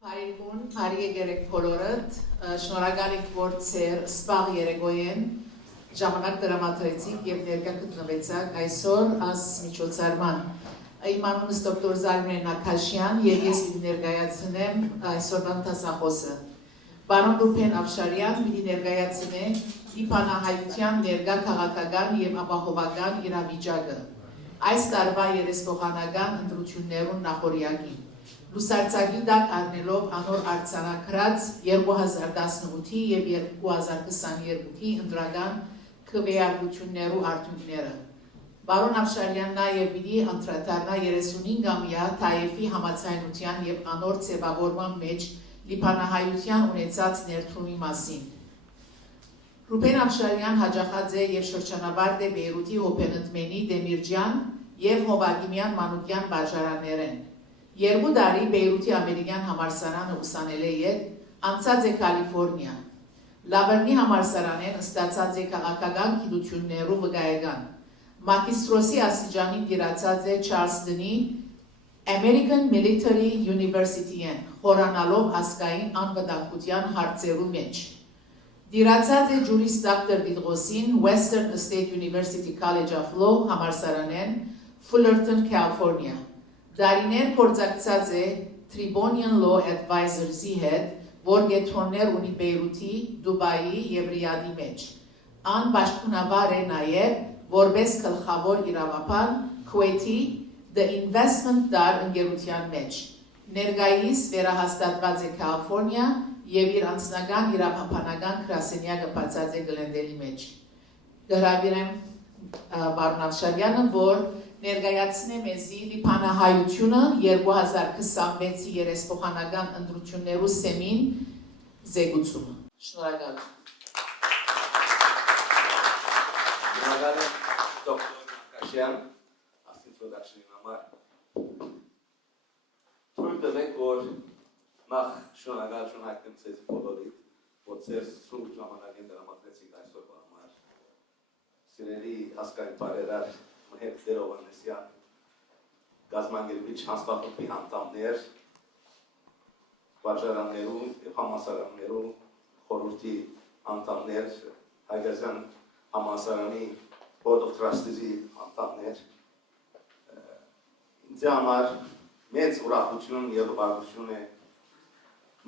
Հարիկուն, հարի եկերեք բոլորդ, շնորհակալ եք, որ ձեր սպաղ երեկոյեն ժամանակ տրամադրեցիք և ներկա գտնվեցաք այսօր աս միջոցառման։ Իմ անունս դոկտոր Զարմեն Աքաշյան և ես պիտի ներկայացնեմ այսօրվան դասախոսը։ Պարոն Ռուփեն Աֆշարյան պիտի ներկայացնե Լիբանանահայության ներկա քաղաքական և ապահովական իրավիճակը այս տարվա երեսփոխանական ընտրություններուն նախօրյակին։ Լուսարձակի տակ առնելով անոր արձանագրած 2018-ի և 2022-ի ընտրական քվեարկություններու արդյունքները։ Պարոն Աֆշարյանն նաև պիտի անդրադառնա 35-ամյա Թայեֆի համաձայնության և անոր ձևավորման մեջ Լիբանանահայության ունեցած ներդրումի մասին։ Ռուփեն Աֆշարյան հաճախած է և շրջանավարտ է Բեյրութի Հոփենըտմենի Դեմիրճյան և Հովագիմյան Մանուկյան վարժարաններեն։ 2 տարի Բեյրութի ամերիկյան համալսարանը ուսանել է ետ, անցած է Կալիֆորնիա։ Լավերնի համալսարանեն ստացած է քաղաքական գիտություններու վկայական։ Մագիստրոսի աստիճանին դիրացած է Չարլսթոնի American Military University-ին, խորանալով ազգային անվտանգության հարցերու մեջ։ Դիրացած է Juris Doctor դիգրոսին Western State University College of Law համալսարանեն, Fullerton, California։ Դարիներ փորձակցած է Tribonian Law Advisors-ի հետ, որ գետրոններ ունի Բեյրութի, Դուբայի և Ռիադի մեջ։ Ան պաշտոնավար է նաև որպես գլխավոր իրավապան Քուեյթի The Investment Dar ընկերության մեջ։ Ներկայիս վերահաստատված է Կալիֆորնիա և իր անձնական իրավապանական գրասենյակը բացած է Գլենդելի մեջ։ Գրավիրեմ պարոն Աֆշարյանը, որ ներկայացնե մեզի Լիբանանահայությունը 2026-ի երեսփոխանական ընտրություններու սեմին զեկուցումը։ Շնորհակալ։ Շնորհակալ եմ դոկտոր Աքաշյան, introduction-ի համար։ Թույլ տվեք, որ նախ շնորհակալություն հայտնեմ ձեզ բոլորիդ, որ ձեր սուրբ ժամանակին տրամադրեցիք այսօրվա համար։ Սիրելի ազգային բարերար Մհեր Տեր-Հովհաննեսյան, գազագերբիչ հանձնաժողովի անդամներ, վարժարաններու և համալսարաններու խորհրդի անդամներ, Հայգազյան համալսարանի Board of Trustees-ի անդամներ, ինձ համար մեծ ուրախություն և բարություն է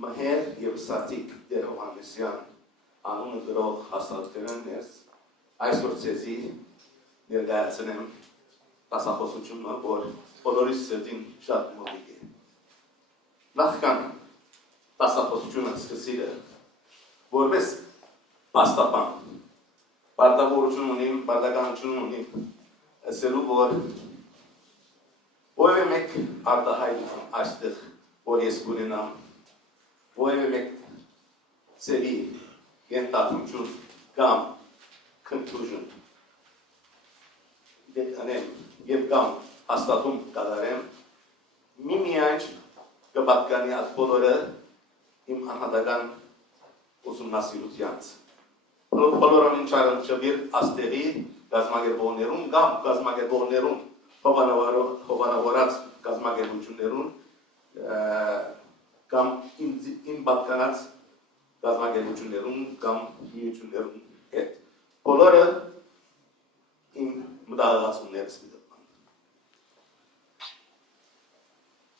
Մհեր և Սատիկ Տեր-Հովհաննեսյան անունը գրող հաստատությունն ես այսօր ձեզի ներկայացնեմ դասախոսությունը, որ բոլորիս սրտին շատ մոտիկ է։ Նախքան դասախոսությունը սկսելը, որպես փաստաբան, պարտավորություն ունիմ, պարտականություն ունիմ, ասելու, որ որևէ մեկ արտահայտություն այստեղ, որ ես կունենամ, որևէ մեկ ծերի ենթադրություն կամ conclusion դետանեմ և կամ հաստատում կատարեմ, միմիայն կպատկանի այդ բոլորը իմ անհատական ուսումնասիրությանց։ Բոլորին չարնչվիր աստեղի գազագերբողներուն կամ գազագերբողներուն հովանավորած գազագերբություններուն կամ իմ պատկանած գազագերբություններուն կամ միություններուն հետ։ Բոլորը իմ մտահղացումներս դեպան։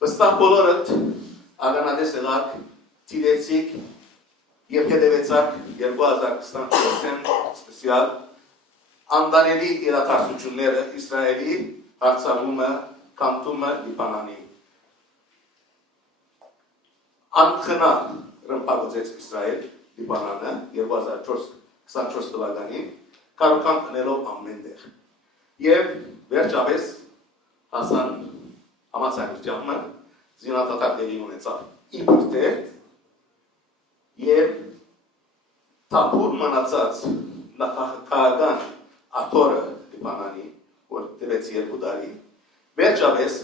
Վստահ բոլորդ ականատես եղաք, տիրեցիք և հետևեցաք 2024-ին սկսյալ անդանելի իրադարձությունները Իսրայելի հարձակումը, կանտումը Լիբանանի։ Անխնա ռմբակոծեց Իսրայել Լիբանանը 2024 թվականին կարողան տնելով ամենտեղ։ Եվ վերջապես հասան համաձայնությանը զինադատարների ունեցավ իբրտեր և թափուր մնացած նախաքաղաքական աթորը Լիբանանի, որ տևեց 2 տարի, վերջապես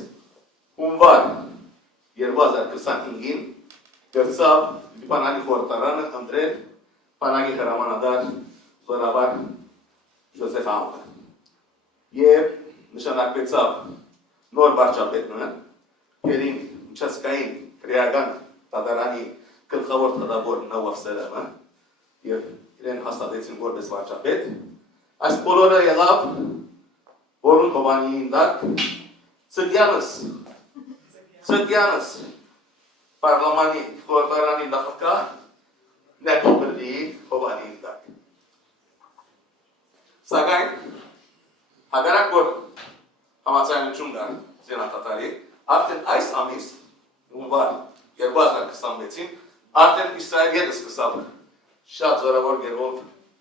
հունվար 2025-ին դրսավ Լիբանանի խորհրդարանը ընտրել բանակի հրամանատար զորավար Ժոզեֆ Աունը և նշանակվեցավ նոր վարչապետը Փերին միջազգային քրեական Տադարանի գլխավոր թղավոր Նավասերանը եւ իրեն հաստատեցին որպես վարչապետ, այս բոլորը եղավ որոն Հովանիին դակ Ծգյանս պարլամանի խորհրդարանի նախագահ Նեփոբրի Հովանիին դակ։ Սակայն հակառակ որ համաձայնություն կար Սենատատարի, արդեն այս ամիս հունվար 2026-ին արդեն Իսրայելը սկսավ շատ զորավոր գերով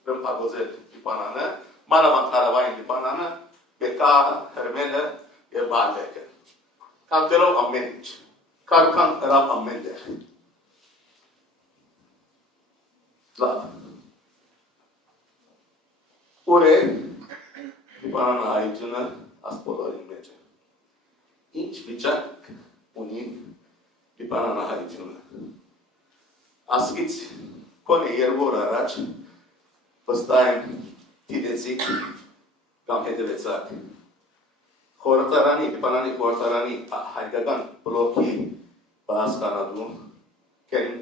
ռմբակոծել Լիբանանը, մանավանդ Հարավային Լիբանանը, Բեկա, Հրմենը եւ Բալբեկը։ Կանտելով ամեն ինչ, կարգան հրավ ամեն դեր։ Լավ։ Ուր է Լիբանանը հայությունը ասպոլորին մեջ է։ Ինչ վիճակ ունի Լիբանանը հայությունը։ Ասկից կոնե երվոր առաջ վստահ դիտեցիք կամ հետևեցաք խորհրդարանի, Լիբանանի խորհրդարանի հայկական բլոկի բասկանադու կերին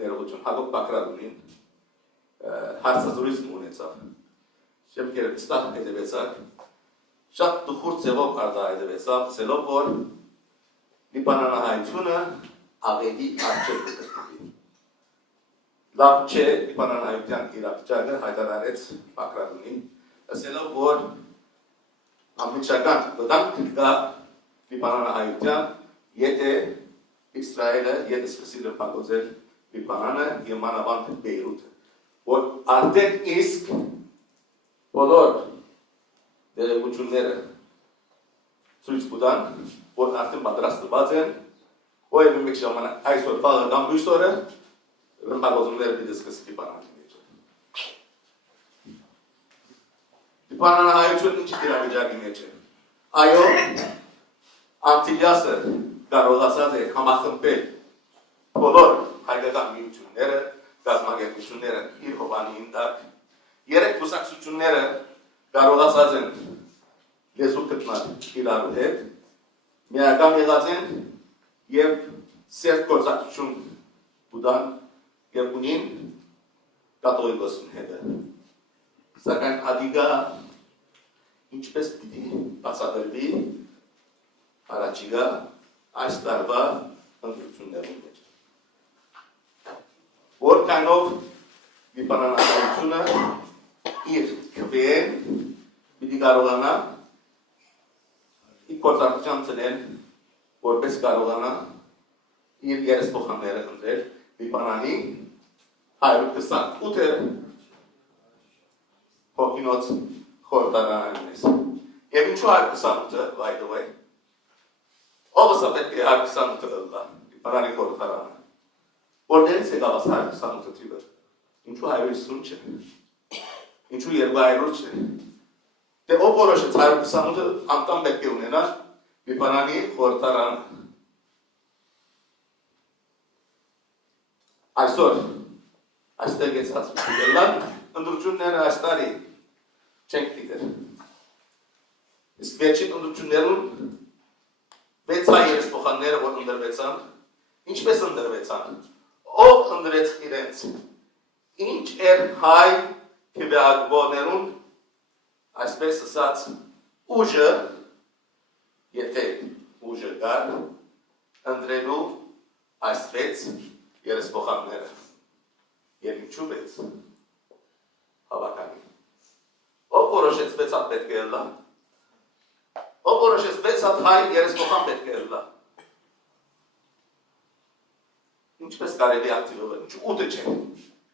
ներողություն, Հակոբ Բակրադունին հարցազրույց ունեցավ։ Շեմ կերել ստահ հետևեցաք, շատ դուխուր ձևով արդա հետևեցավ, սելով որ Լիբանանը հայությունը ավելի արջել կտրվի։ Լավ չէ Լիբանան հայության իրավիճակը հայտարարեց Բակրադունին, ասելով որ անմիջական վտանգ կա Լիբանան հայության, եթե Իսրայելը եթե սկսի ռմբակոծել Լիբանանը եւ մանավանդ Բեյրութը, որ արդեն իսկ բոլոր դերեկությունները ցույց կտան, որ արդեն պատրաստված են, որ մեկ ժամանակ այսօր վաղը կամ լույս օրը ռմբակոծումները պիտի սկսի Լիբանանի մեջ։ Լիբանանը հայությունը ինչ իրավիճակի մեջ է։ Այո, Անտիլիասը կարողացած է համախմբել բոլոր հայկական միությունները, գազམ་ագերությունները իր Հովանիին տակ։ Երեք կուսակցությունները կարողացած են լեզու գտնել իրարու հետ, միական եղած են եւ սերտ գործակցություն ուտան եւ ունին կաթողիկոսին հետը։ Սակայն ադիգա ինչպես պիտի բացատրվի առաջիկա այս տարվա ընտրություններում մեջ։ Որքանով Լիբանանահայությունը իր քվեն պիտի կարողանա իր գործակցության ծնել, որպես կարողանա իր երեսփոխանները ընտրել Լիբանանի 128 հոգինոց խորհրդարանն է։ Եվ ինչու 128-ը, by the way, ով պետք է 128-ը լա Լիբանանի խորհրդարանը, որտեղից եկավ 128 թիվը, ինչու 150 չէ, ինչու 200 չէ, դե ով որոշեց 128-ը անդամ պետք է ունենա Լիբանանի խորհրդարանը։ Այսօր այստեղ եցած լան ընդրությունները այս տարի չենք դիտել։ Իսկ վերջին ընդրություններում 6 հայ երեսփոխանները որ ընդրվեցան, ինչպես ընդրվեցան, ով ընդրեց իրենց, ինչ էր հայ քվեագվոներուն, այսպես ասած ուժը, եթե ուժը կար, ընդրելու այս 6 երեսփոխանները։ Եվ ինչու 6 հավականի։ Ով որոշեց 6 հատ պետք է լա։ Ով որոշեց 6 հատ հայ երեսփոխան պետք է լա։ Ինչպես կարելի ակտիվվել, ինչու 8-ը չէ,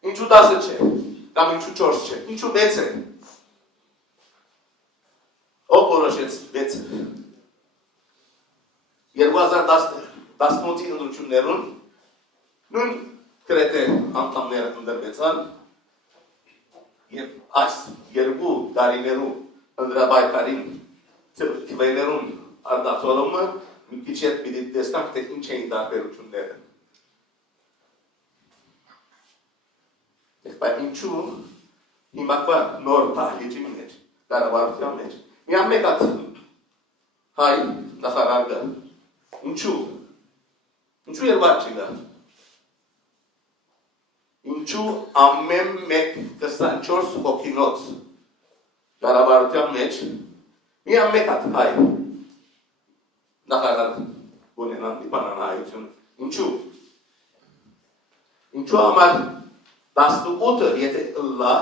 ինչու 10-ը չէ, կամ ինչու 4 չէ, ինչու 6 է։ Ով որոշեց 6-ը։ 2018-ի ընտրություններում նույն կրետե անդամները ընդրվեցան եւ այս երկու տարիներու ընդրաբայկարին թվերներուն արդացոլումը մի քիչ հետ պիտի տեսնանք թե ինչ էին տարբերությունները։ Բայց ինչու հիմակվա նոր պահլիջի մեջ, կառավարության մեջ, միան մեկ հատ հայ նախարար կա, ինչու երբար չի գա, Ինչու ամեն մեկ 24 հոգինոց կառավարության մեջ միայն մեկ հատ հայ նախարար ունենան դիպանանայություն։ Ինչու համար 18-ը եթե ըլլա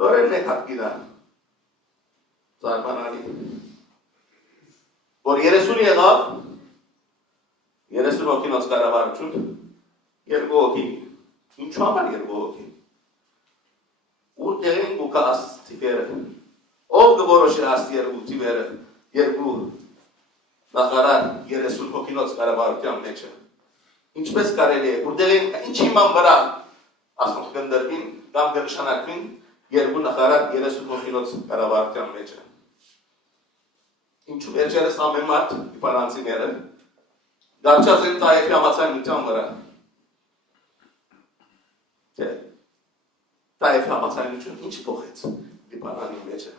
նորեն մեկ հատ գիրան զարմանալի որ 30 եղավ 30 հոգինոց կառավարություն 2 հոգի ինչու համար 2 հոգի ուր տեղին գուկա աստիվերը ով գորոշի աստի 2 տիվերը 2 նախարար 30 հոգինոց կառավարության մեջը ինչպես կարելի է ուր տեղին ինչ իման վրա ասում կնդրվին կամ կնշանակվին 2 նախարար 30 հոգինոց կառավարության մեջը ինչու վերջերս ամեն մարդ դիպանանցիները դարձած են Տայեֆի համացանության վրա Տայեֆի համացանություն ինչ փոխեց դիպանանի մեջը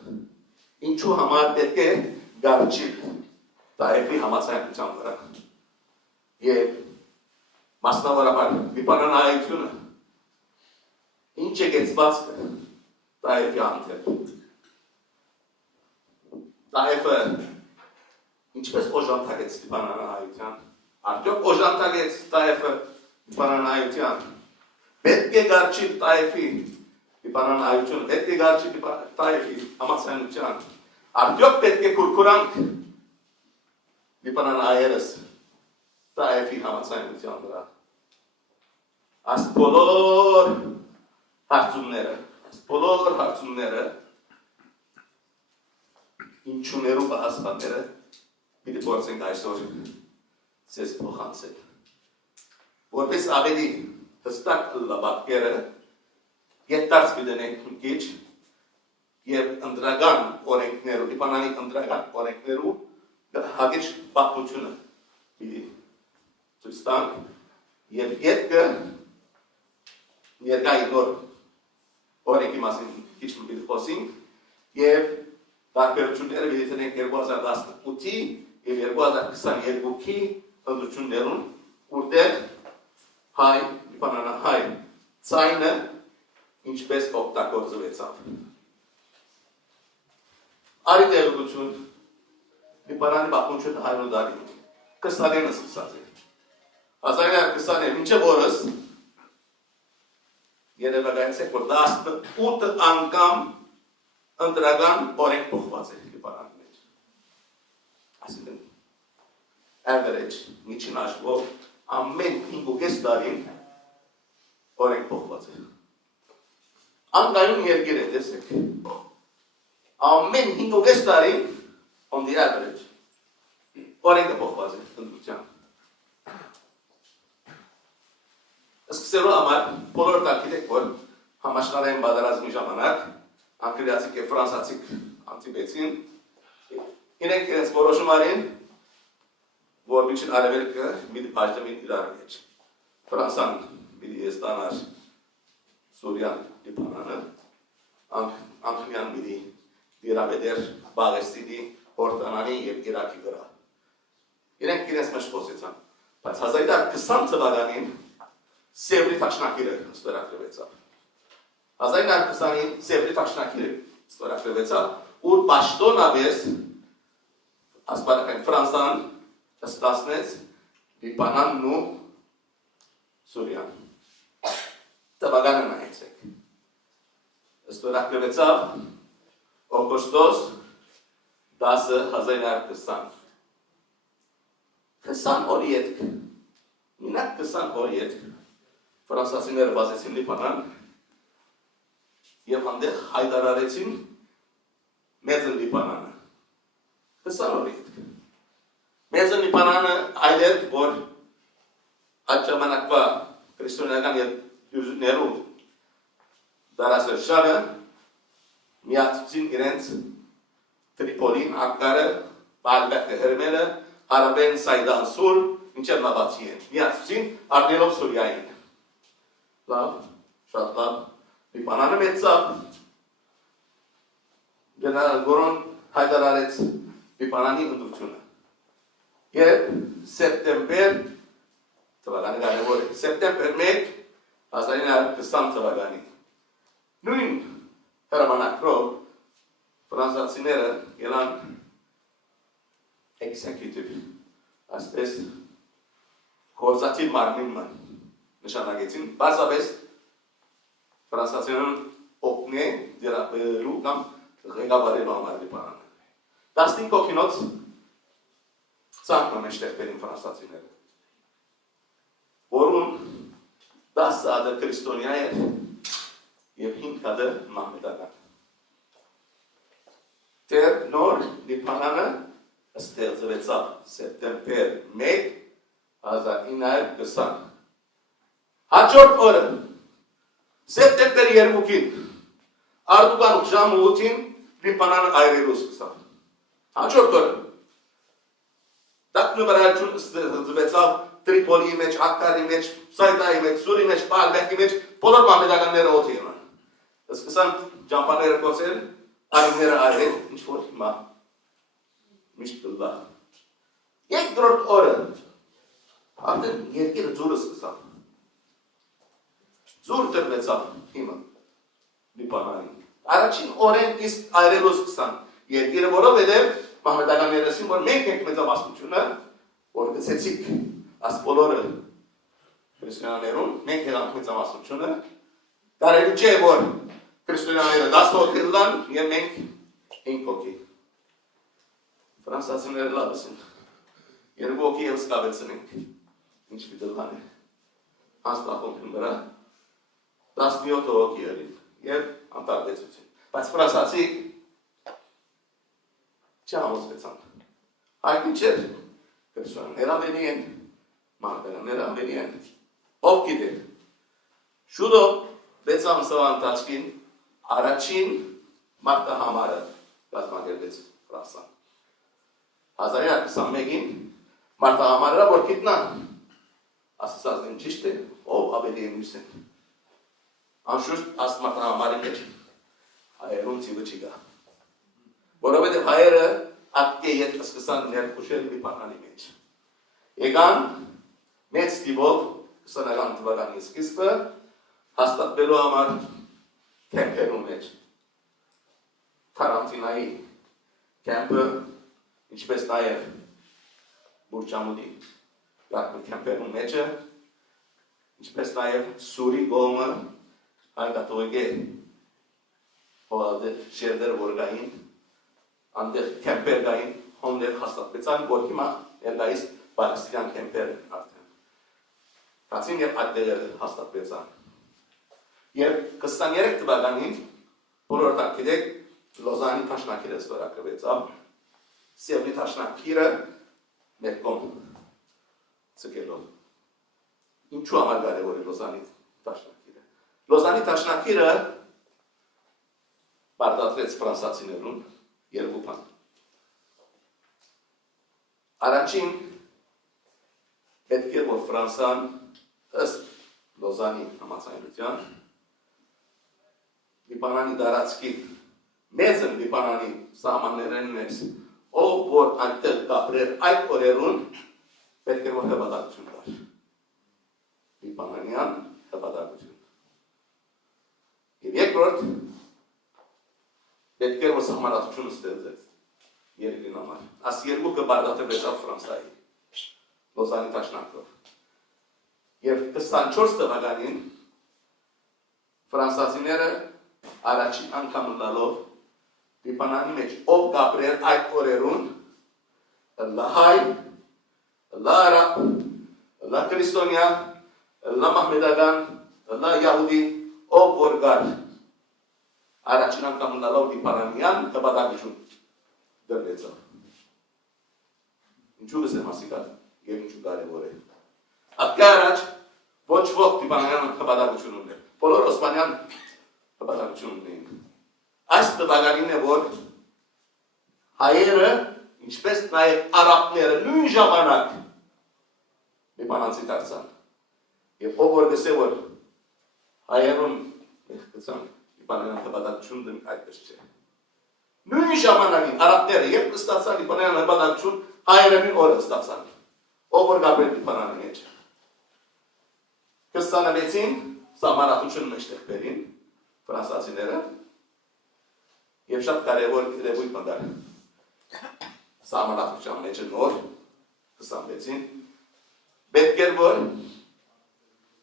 ինչու համար պետք է գարչիլ Տայեֆի համացանության վրա եւ մասնավորապես դիպանանայությունը ինչ է գեցված Տայեֆի անտեր Տայեֆը ինչպես օժանդակեց դիպանանայության արդյոք օժանդակեց Տայեֆը դիպանանայության պետք է գարչի Տայեֆի դիպանանայություն պետք է գարչի Տայեֆի համացանության արդյոք պետք է քուրքուրանք դիպանանայերս Տայեֆի համացանության վրա այս բոլոր հարցումները ինչուներու պատասխանները պիտի փորձենք այսօր ցես փոխանցել որպես ավելի հստակ լավակերը յետարց կդնենք մի քիչ եւ ընդրական օրենքներով դիպանանի ընդրական օրենքներով հագիչ պատմությունը պիտի ցույց տանք եւ յետքը ներկայի նոր օրենքի մասին քիչ մի խոսենք եւ տարբերությունները դիտենք 2018-ի եւ 2022-ի ընդրություններուն որտեղ հայ դիպանանահայ ցայնը ինչպես օգտագործվեցավ Արի դերություն դիպանանի պատմությունը հայրոդարի 20-ը սկսած է 1920-ը մինչև օրս երևակայեցեք որ 18 անգամ ընդրական օրենք փոխված է դիպանանի մեջ այսինքն average միջին հաշվով ամեն 5 տարին օրենք փոխված է անգայուն երկիր է տեսեք ամեն 5 տարին on the average օրենքը փոխված է ընդրության Սկսելու համար բոլոր տակիդեք որ համաշխարհային բادرազմի ժամանակ անգլիացիք եւ ֆրանսացիք անտիբեցին իրենք այս որոշում արին որ միջին արևելքը մի բաժնվին իրար մեջ Ֆրանսան մի ստանար Սուրիան Լիբանանը անգլիան մի դիրաբեդեր Բաղեստինի Հորդանանի եւ Իրաքի վրա իրենք իրենց մեջ խոսեցան բայց 1920 թվականին Սևրի տաշնակիրը ստորագրվեցավ 1920-ին Սևրի տաշնակիրը ստորագրվեցավ ուր պաշտոնապես ասպարական Ֆրանսան ստացնեց Լիբանանն ու Սուրիան տվականը նայեցեք ստորագրվեցավ օգոստոս 10 1920 20 օրի հետ մինակ 20 օրի հետ Ֆրանսացիները բացեցին Լիբանան եւ հանդեղ հայտարարեցին Մեծն Լիբանանը 20 օրի հետ Մեծն Լիբանանը այդեր որ այդ ժամանակվա քրիստոնեական յուրներու դարաշրջանը միացուցին իրենց Տրիպոլին, Անկարը, Բաղդադը, Հերմելը, Արաբեն, Սայդան, Սուր, ինչեր նավացի են միացուցին առնելով Սուրիային Լավ, շատ լավ, Լիբանանը մեծավ, գեներալ Գորոն հայտարարեց Լիբանանի ընդրությունը եւ սեպտեմբեր թվականի կարևոր է, սեպտեմբեր 1 1920 թվականին նույն հրամանակրով ֆրանսիացիները ելան executive այսպես գործատիվ մարմին նշանակեցին բացապես ֆրանսիացիներն օգնեն դերապերու կամ ղեկավարելու համար Լիբանանը 15 հոգինոց ցանկում են բերին ֆրանսիացիները որուն 10 հատ քրիստոնյա էր եւ 5 հատ մահմեդական Դեր նոր Լիբանանը ստեղծվեցավ սեպտեմբեր 1 1920 հաջորդ օրը սեպտեմբեր 2-ին Արդուգան ժամը 8-ին Լիբանանը այրելու սկսավ հաջորդ օրը Դակնուբարաչուն ստեղծվեցավ Տրիպոլիի մեջ, Ակկարի մեջ, Սայդայի մեջ, Սուրի մեջ, Բաղդադի մեջ բոլոր մահմեդականները օդի եղան սկսան ճամփաները կոծել Արիները արել, ինչ-որ հիմա միշտ բլվա երկրորդ օրը արդեն երկիրը ձուրը սկսավ ձուր տրվեցավ հիմա Լիբանանի առաջին օրեն իսկ այրելու սկսան երկիրը որովհետև մահմեդականները ասին որ մենք ենք մեծամասնությունը որ գցեցիք աս բոլորը քրիստոնյաներուն մենք եղանք մեծամասնությունը կարելի չէ որ քրիստոնյաները 10 հոգի լան եւ մենք 5 հոգի ֆրանսիացիները լավ են երկու հոգի ելս կավեցնենք ինչ պիտելան է հաստախոքն վրա 17 հոգի ելին եւ անտարբեցություն բայց ֆրանսիացի չամոզվեցան հայտնի չէր քրիստոնյաները ավելի են մահմեդականները ավելի են ով գիտե շուտով 6 ամսվա ընթացքին առաջին մարտահամարը կազմակերպեց Ֆրանսիան 1921-ին մարտահամարը որ գիտնա ասած են ճիշտ է ով ավելի է մյուսն անշուշտ աս մարտահամարի մեջ հայերուն ցիվը չկա որովհետև հայերը ակտի հետ սկսան ներխուժել Լիբանանի մեջ եկան մեծ տիպով 20-ական թվականի սկիզբը հաստատվելու համար կեմպերու մեջ Կարանտինայի կեմպը ինչպես նաև Բուրջամուդի գարմի կեմպերու մեջը ինչպես նաև Սուրի գոմը հայկատողեգե հողադեր շերդեր որգային անդեղ կեմպեր գային հոնդեր հաստատվեցան որ հիմա երգայիս պալեստինյան կեմպեր արդեն կացին և այդտեղ հաստատվեցան Եվ 23 թվականին բոլորտակ գիտեք Լոզանի տաշնակիրը ստորակրվեցավ Սևնի տաշնակիրը մեր կողմ ցկելով Ինչու համար կարևոր է Լոզանի տաշնակիրը Լոզանի տաշնակիրը բարձրացրեց ֆրանսիացիներուն երկու բան Առաջին պետք է որ Ֆրանսիան ըստ Լոզանի համաձայնության Լիբանանի դարածքի մեծն Լիբանանի սահմաններն մեծ ով որ այնտեղ կապրեր այդ օրերուն պետք է որ հպատակություն կար Լիբանանյան հպատակություն և երկրորդ պետք է որ սահմանատություն ստեղծեց երկրին համար աս երկուքը բարձրացավ Ֆրանսիայի Լոզանի տաշնակով Եվ 24 թվականին ֆրանսիացիները առաջին անգամ լալով Լիբանանի մեջ ով կապրեր այդ օրերուն լա հայ, լա արաբ, լա քրիստոնյա, լա մահմեդական, լա յահուդի ով որ գար առաջին անգամ լալով Լիբանանյան հպատակություն դրվեցավ Ինչու ես մասիկա եւ ինչու կարևոր է Ատկա առաջ ոչ ոք Լիբանանյան հպատակություն ուներ բոլոր օսմանյան հպատակություն ունեին Այս տվականին է որ հայերը ինչպես նաև արաբները նույն ժամանակ Լիբանանցի դարձան եւ ով որ գսե որ հայերուն գցան Լիբանանյան հպատակություն դեմ այդպես չէ Նույն ժամանակին արաբները երբ ստացան Լիբանանյան հպատակություն հայերը նույն օրը ստացան ով որ գաբրել Լիբանանի մեջ 26-ին սահմանափակություն մեջտեղ բերին ֆրանսացիները եւ շատ կարեւոր երևույթ մտար սահմանափակության մեջ նոր 26-ին պետք էր որ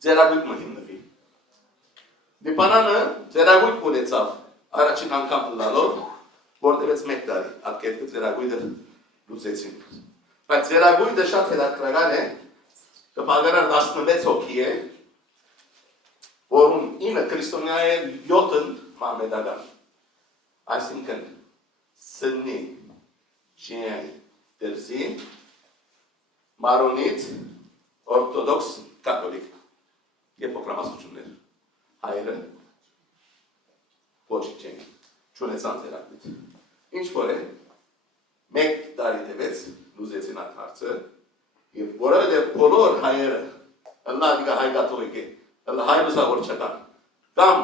ձերագույթ մհիմնվի դիպանանը ձերագույթ ունեցավ առաջին անգամ լալով որտեղից մեկ տարի ատկերտ ձերագույթը լուծեցին բայց ձերագույթը շատ հետաքրքրական է կփակարար 16 հոգի է որում 9 քրիստոնյա է 7-ն մահմեդական այսինքն սննի Շիայի դերզի մարոնիտ օրթոդոքս կաթոլիկ եւ փոքրամասնություններ հայերը ոչ չեն չունեցան ձերագույթ ինչ որ է մեկ տարի տևեց լուծեցին այդ հարցը եւ որովհետեւ բոլոր հայերը ըլլադիգա հայ կաթոլիկ է հայ լուսավորչական կամ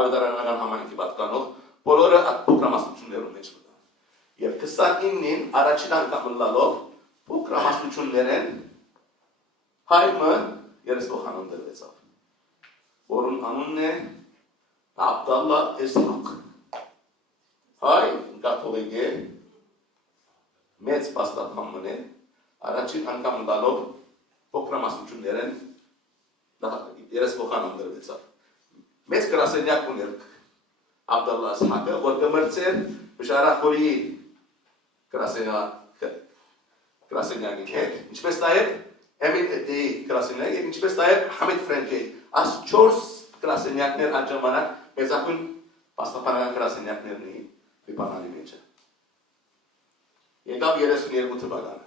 ավետարանական համայնքի պատկանող բոլորը այդ փոքրամասնություններում մեջ մտան եւ 29-ին առաջին անգամ լալով փոքրամասնություններեն հայմը երեսփոխանուն դրվեցավ որուն անունն է Աբդալլա Էսհակ հայ կաթոլիկ է մեծ պաստապանն է առաջին անգամ լալով փոքրամասնություններեն երեսփոխանուն դրվեցավ մեծ գրասենյակ ուներ Աբդալլա Էսհակը որ կմրցեր Բշարախորի գրասենյակի հետ ինչպես նաև Էմիլ Էդի գրասենյակի ինչպես նաև Համիդ Ֆրենկի այս 4 գրասենյակներ այդ ժամանակ մեծակույն պաստապանական գրասենյակներն էին Լիբանանի մեջ եկավ 32 թվականը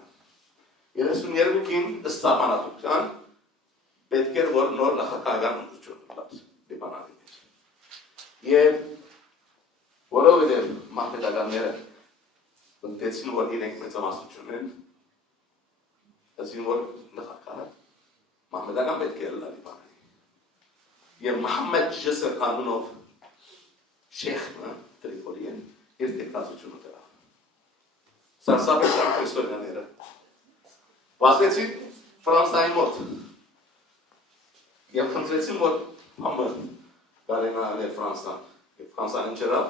32-ին ըստ սահմանադրության պետք էր որ նոր նախագահական ընտրություն լիներ Լիբանանի մեջ եւ որովհետեւ մահմեդականները ընտեցին որ իրենք մեծամասնություն են ասին որ նախագահը մահմեդական պետք է լա Լիբանանի եւ Մոհամմեդ Ջեսր անունով շեխը Տրիպոլիին իր դեկտատորությունը դրա սարսափեցան քրիստոնյաները վասեցին Ֆրանսիայի մոտ եւ խնդրեցին որ համը գարենալը Ֆրանսան եւ Ֆրանսան ինչերավ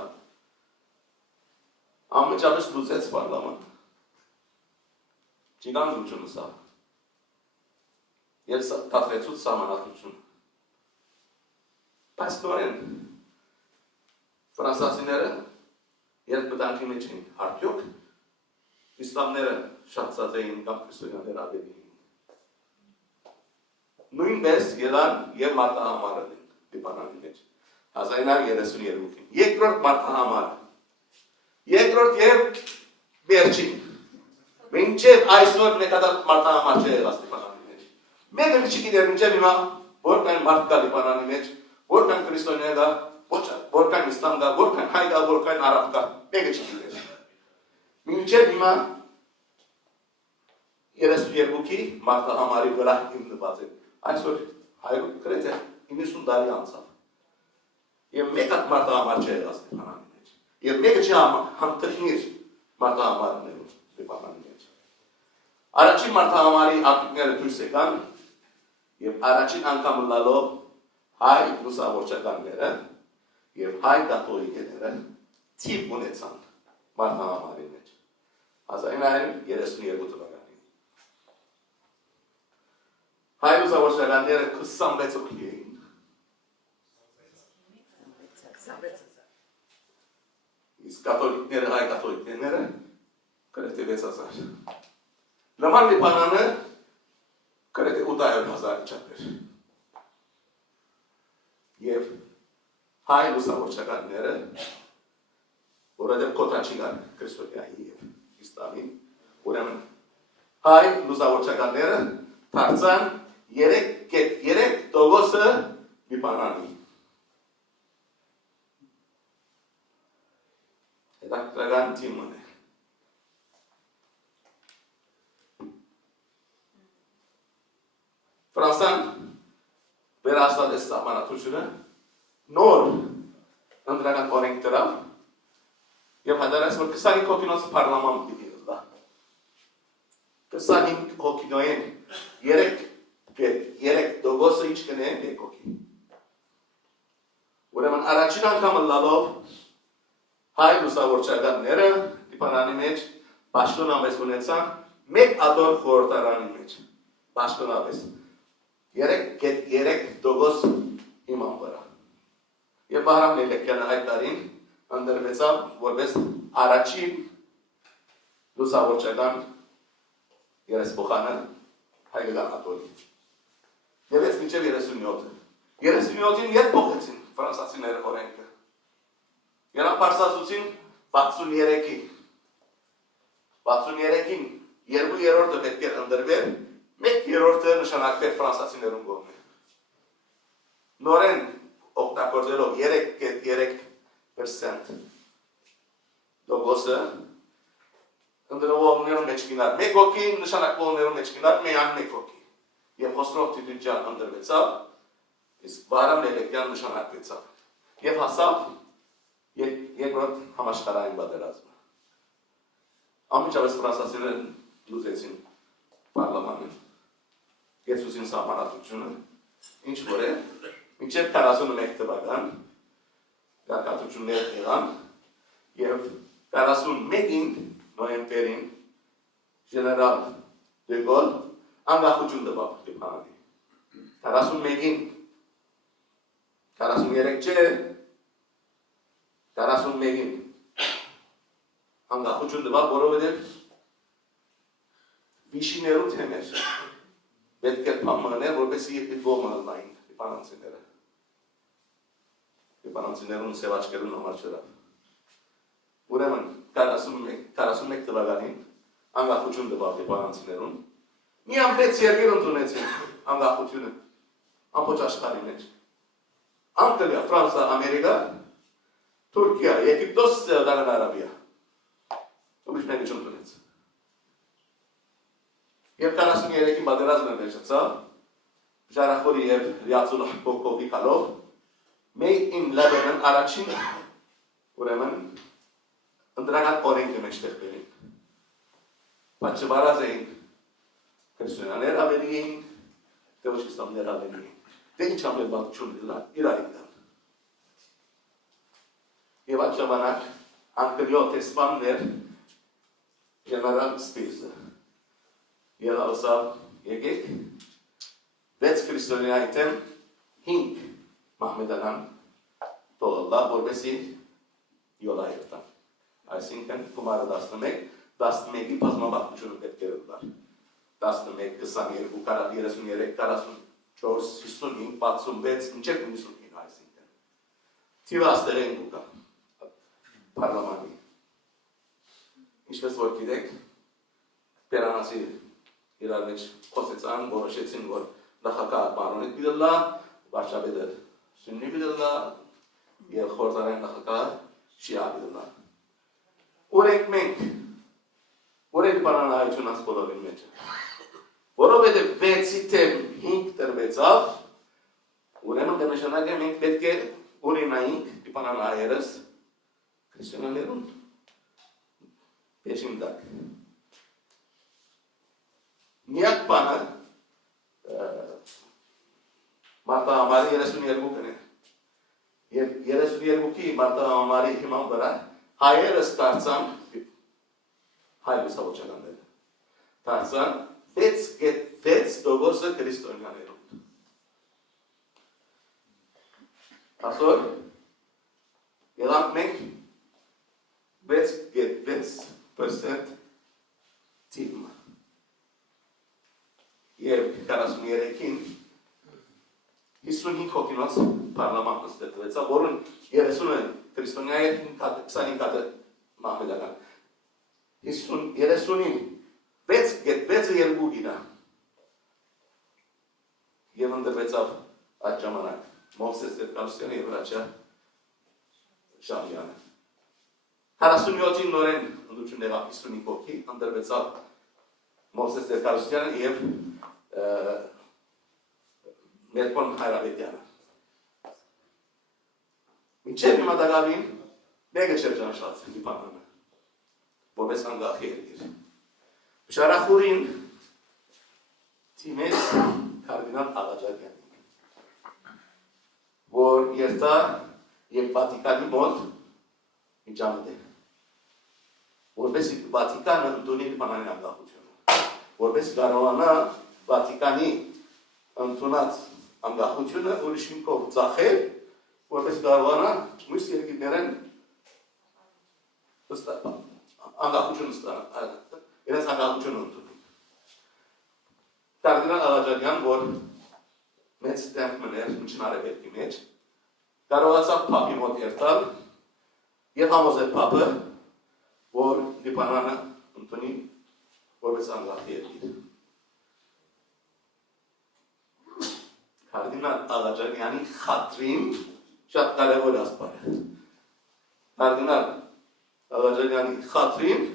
ամենջապես լուծեց պարլամանտ չիկան լուծումը սա եւ տատրեցուց սահմանադրություն բայց նորեն ֆրանսացիները երբ մտանքի մեջ էին արդյոք իսլամները շատ ցած էին կամ քրիստոնյաները ավելի նույնպես ելան եւ մարտահամարը Լիբանանի մեջ 1932-ին երկրորդ մարտահամարը երկրորդ եւ վերջին մինչեւ այսօր նկատակ մարտահամար չէ եղած Լիբանանի մեջ մեկը չգիտեր մինչեւ հիմա որքան մարդ կա Լիբանանի մեջ որքան քրիստոնյա կա որքան իսլամ կա որքան հայ կա որքան արաբ կա մեկը չգիտեր մինչեւ հիմա 32-ի մարտահամարի վրա հիմնված է այսօր հայրը գրեթե 90 տարի անցավ եւ մեկ հատ մարտահամար չէ եղած Լիբանանի մեջ եւ մեկը չի համտխնիր մարտահամարներով Լիբանանի մեջ առաջին մարտահամարի ակտիվները դուրս եկան եւ առաջին անգամ լալով հայ լուսավորչականները եւ հայ կաթոլիկները թիվ ունեցան մարտահամարի մեջ 1932 թվականին հայ լուսավորչականները 26 հոգի էին իսկ կաթոլիկները հայ կաթոլիկները գրեթե 6000 նման Լիբանանը գրեթե 800,000 չափեր եւ հայ լուսավորչականները որովհետեւ կոտրա չկան քրիստոնյայի եւ իսլամի ուրեմն հայ լուսավորչականները դարձան 3.3% Լիբանանի Հետաքրքրական թիմն է Ֆրանսան վերահաստատեց սահմանադրությունը նոր ընդրական օրենք դրավ եւ հայտարարեց որ 25 հոգինոց պարլաման պիտի լա 25 հոգինոյեն 3 դոգոսը ինչ Գենե մեկոքի։ Ուրեմն առաջին անգամ լալով հայ լուսավորչականները դիպանանի մեջ պաշտոնավես ունեցան մեկ ատոր խորհրդարանի մեջ պաշտոնավես 3 դոգոս հիման վրա եւ Բահրամ Լելեկյանը այդ տարին ընդրվեցավ որպես առաջին լուսավորչական երեսփոխանը հայկական ատորի եւ այս միջև 37-ին երբ փոխեցին ֆրանսացիները օրենքը Երանք պարսացուցին 63-ին 2/3-ը պետք է ընդրվեր 1/3-ը նշանակվեր ֆրանսացիներուն կողմէ նորեն օգտագործելով 3.3% դոգոսը ընդրողներուն մեջ գնար մեկ հոգի նշանակվողներուն մեջ գնար միան մեկ հոգի եւ Խոսրով Տիտուջյան ընդրվեցավ իսկ Բահրամ Լելեկյան նշանակվեցավ եւ հասավ երկրորդ համաշխարհային պատերազմը ամիջապես ֆրանսացիներն լուծեցին պարլամանը գեցուցին սահմանադրությունը ինչ որ է մինչև 41 թվական գարկատություններ եղան եւ 41-ին նոյեմբերին գեներալ դե Գոլ անկախություն տվավ Լիբանանի 41-ին 43 չէ 41-ին անկախություն տվավ որովհետեւ վիշիներու թեմեր պետք է պահպանել որպեսզի գոմը լայն Լիբանանցիներուն սևաչկերուն համար չրավ ուրեմն 41 թվականին անկախություն տվավ լիբանանցիներուն մի ամբեց երկիր ընդունեցին անկախությունը ամբողջ աշխարհի մեջ Անգլիա, Ֆրանսիա, Ամերիկա, Թուրքիա, Եգիպտոս, Սաուդյան Արաբիա ուրիշ մեկը չընդունեց եւ 43-ին պատերազմը վերջացավ Ժարախորի եւ Ռիացուլ Բոկովի կալով Made in Lebanon առաջին ուրեմն ընդրական օրենքը մեջտեղ բերին Պատճառած էին քրիստոնյաներ ավելի էին տեոստամներ ավելի էին դե ինչ ամեն բան չունենա իրարին դան եւ այդ ժամանակ անգլիո տեսփաններ գեներալ Սպիրսը ելավսավ եկեք 6 քրիստոնյայի թեմ 5 մահմեդանան թողնա որպեսի յոլայրտա այսինքն կոմարը 11-ի բազմաբախտությունը պետք է դառնար 11 22 33 44 55 66 մինչև 95 այսինքն թիվաստերեն գուկա պարլամանի ինչպես որ գիտեք Պերանացի իրար մեջ խոսեցան որոշեցին որ նախագահ պարոնիկ բիդլա վարշավեդը սուննի բիդլա եւ խորհրդարան նախագահ շիա բիդլա օրենք մենք օրենք պարանայություն ասպոլորին մեջ որովհետեւ 6-ի թեմ 5 տրվեցավ ուրեմն դնշանակը մենք պետք է օրինայինք պարանայերս քրիստոնյաներուն Peşim tak. Niyak bana Marta हमारी येरेसुनियर को कने येरेसुनियर को की Marta हमारी हिमाम बरा hayırız tartsan hayır savunacağım dedi. Tartsan vets dogosa Kristonyanero. Asor yalanmak vets% team. Եվ 43-ին 50 հոգինոց պարլաման նստեցավ, որն 30-ը քրիստոնյա է, 25-ը մահմեդական։ 30-ին 6 երկու գինա։ Եվ ընդրվեցավ այդ ժամանակ Մովսես Տերկալուսյանը և Հրաչյա Շահյանը։ 47-ին նորեն ընդրություն եղավ 55 հոգի, ընդրվեցավ Մովսես Տերկալուսյանը և Մերկոն Հայրավետյանը։ Մինչև հիմա դակավին մեկը չէր ճանաչված Լիբանանը, որպես անկախ երկիր։ Շարախուրին թիմեց Կարդինալ Աղաջարյանին։ երթա եւ Վատիկանի մոտ միջամտել։ Որպես Վատիկանը ընդունի բանալի անկախությունը։ Որպես կարողանա Վատիկանի ընդունած անկախությունը ուրիշ մեկով ծախել, որպես կարողանա մյուս երկրներն անկախություն ստանալ, իրենց անկախությունը ընդունի։ Կարդինալ Ալաջարյան, որ մեծ տեմպ մներ միջնարևելքի մեջ, կարողացավ փապի մոտ երթալ եւ համոզել փապը, որ Լիբանանը ընդունի որպես անկախ երկիր։ Կարդինալ Ալաջարյանի խատրին շատ կարևոր ասպար է։ Կարդինալ Ալաջարյանի խատրին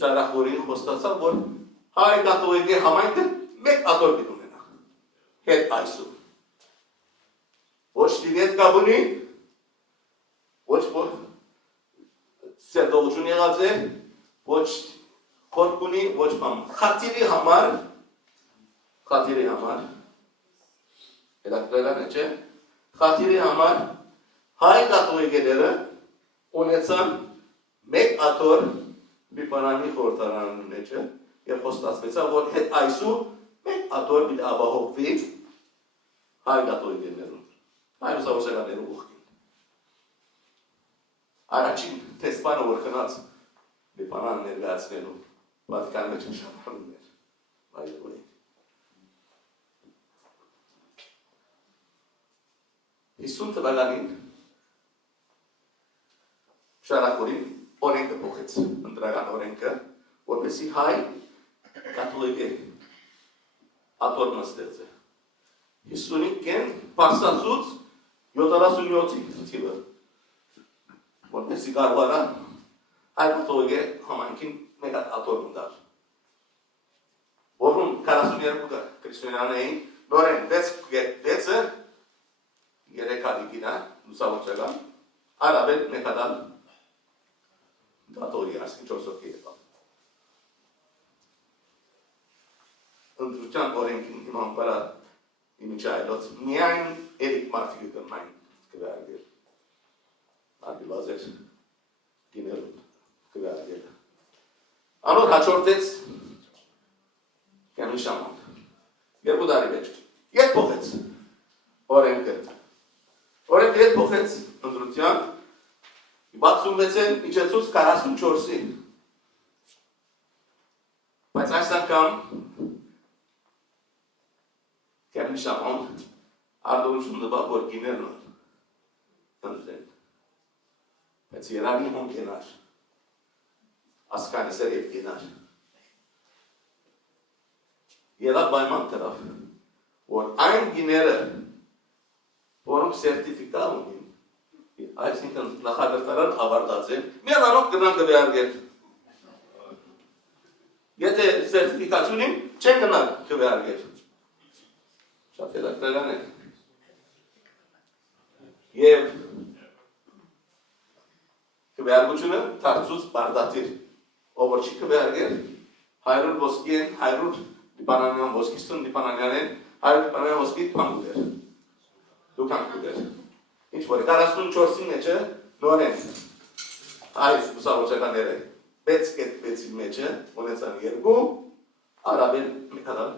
շարախորին խոստացավ, որ հայ կաթողիկե համայնքը մեկ աթոռ պիտի ունենա։ Հետ այսու։ Ոչ դիվետ կաբունի, ոչ որ սերտողություն եղած է, ոչ խորկունի, ոչ բան։ Խաթիրի համար, հետաքրքրական է, չէ՞։ Խաթիրի համար հայ կաթողիկեները ունեցան մեկ աթոռ Լիբանանի խորհրդարանի մեջ եւ խոստացվեցավ, որ հետ այսու մեկ աթոռ պիտի ապահովվի հայ կաթողիկերներուն, հայ ուսավորչականներուն ուխտին։ Առաջին տեսփանը որ խնաց Լիբանան ներկայացնելու Վատիկանի մեջ շարժում էր, այո։ 50 թվականին շարախորին օրենքը փոխեց, ընտրական օրենքը, որպեսզի հայ կաթողիկե աթոռը ստեղծե։ 55-ին Պարսացուց 77-ի թիվը, որպեսզի կարողանա հայ կաթողիկե համայնքին մեկ աթոռ ունենալ։ Որում 42 քրիստոնյաներ էին, նորեն 6-ը երեք հատիկին լուսավորչական, արաբել մեկադալ կաթողիկ ասկին 4-ով եղավ։ Ընդրության օրենքին իման պարա իմիջայլոց միայն երիք մարդիկը կնային կվերագել։ Արգիլազեր գիներուն կվերագել։ Անոր հաչորդեց կենի շաման։ Երկու դարի մեջ։ Ետ փոխեց օրենքը։ Օրենքը ետ փոխեց ընդրության 66-ին իջեցուց 44-ին։ Բայց այս անգամ կենի շաման արդորություն դվավ, որ գիներն ընդրեն։ Բայց երանի հոն գենար, ասկանի սեր եվ գենար։ Եղավ բայման տրավ, որ այն գիները, որոնք սերտիֆիկա ունին, այսինքն նախագահարան ավարտած են, միան անով գնան կվեարգել։ Եթե սերտիֆիկացիոնին, չեն գնան կվեարգել։ Շատ հետաքրքրական է։ Եվ կվեարգությունը դարձուց բարդատիր, ով որ չի կվեարգել, 100 ոսկի են, 100 Լիբանանյան ոսկիստուն Լիբանանյան են, 100 Լիբանանյան ոսկի պանգուդեր, դուքան կուդեր։ Ինչ որ 44-ի մեջը նորեն այս ուսավորչականները 6.6-ի մեջը ունեցան երկու, արաբել մեկադալ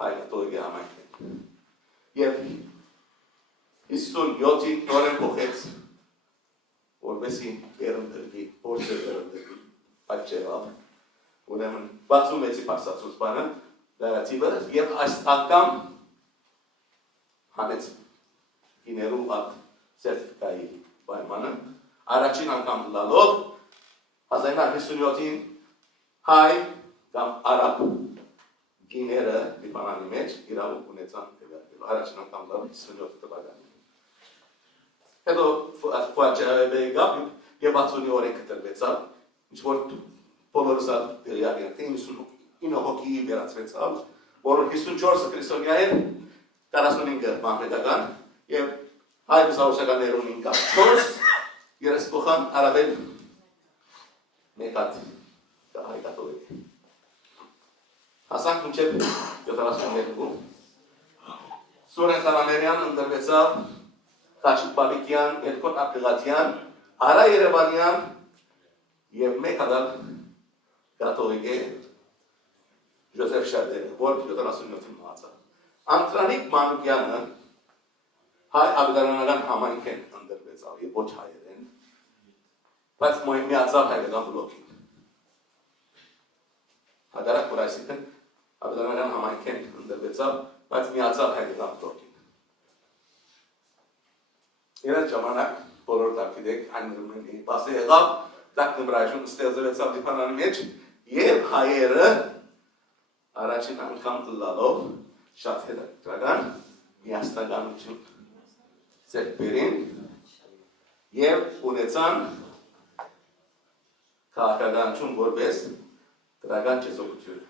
հայ կաթողիկե համայնքն։ Եվ 57-ին նորեն փոխեց, որպեսզի վերընդրվի, փորձը վերընդրվի, պատճերով։ Ուրեմն 66-ի Պարսացուց բանը դարատիվը եւ այս անգամ հանեց գիներու ատ սերտիֆիկայի պայմանը առաջին անգամ լալով 1957-ին հայ կամ արաբ գիները Լիբանանի մեջ իրավունք ունեցան կվերգելու առաջին անգամ լավ 57 թվականին։ Հետո Ֆուաջաբեյ գավ եւ 60-ի օրենքը տրվեցավ, ինչ որ բոլորս ալիագեն 99 հոգի վերածվեցավ, որ 54-ը քրիստոնյա են, 45-ը մահմեդական եւ հայ ուսավորչականներուն ինքան 4 երեսփոխան արաբել մեկատ հայ կաթողիկ։ Հասանք մինչև 72 Սուրեն Խանամերյան ընդրվեցավ Խաչիկ Բաբիկյան, Երկոն Աբդղատյան, Արա Երևանյան և մեկ հատալ կաթողիկ է Ժոզեֆ Շարդերը, որ 77-ին մահացավ։ Անտրանիկ Մանուկյանը հայ աբդարանական համայնք են ընդրվեցավ և ոչ հայեր են, բայց միացավ հայկական բլոկին։ Հակառակ որ այսինքն աբդարանական համայնք են ընդրվեցավ, բայց միացավ հայկական բլոկին։ Իրենց ժամանակ բոլոր դակիդեք այն բասի եղավ, դակնմրայժուն ստեղծվեցավ Լիբանանի մեջ և հայերը առաջին անգամ տլալով շատ հետաքրքրական միասնականություն ձեռք բերին և ունեցան քաղաքականություն որպես դրական չեզոքություն։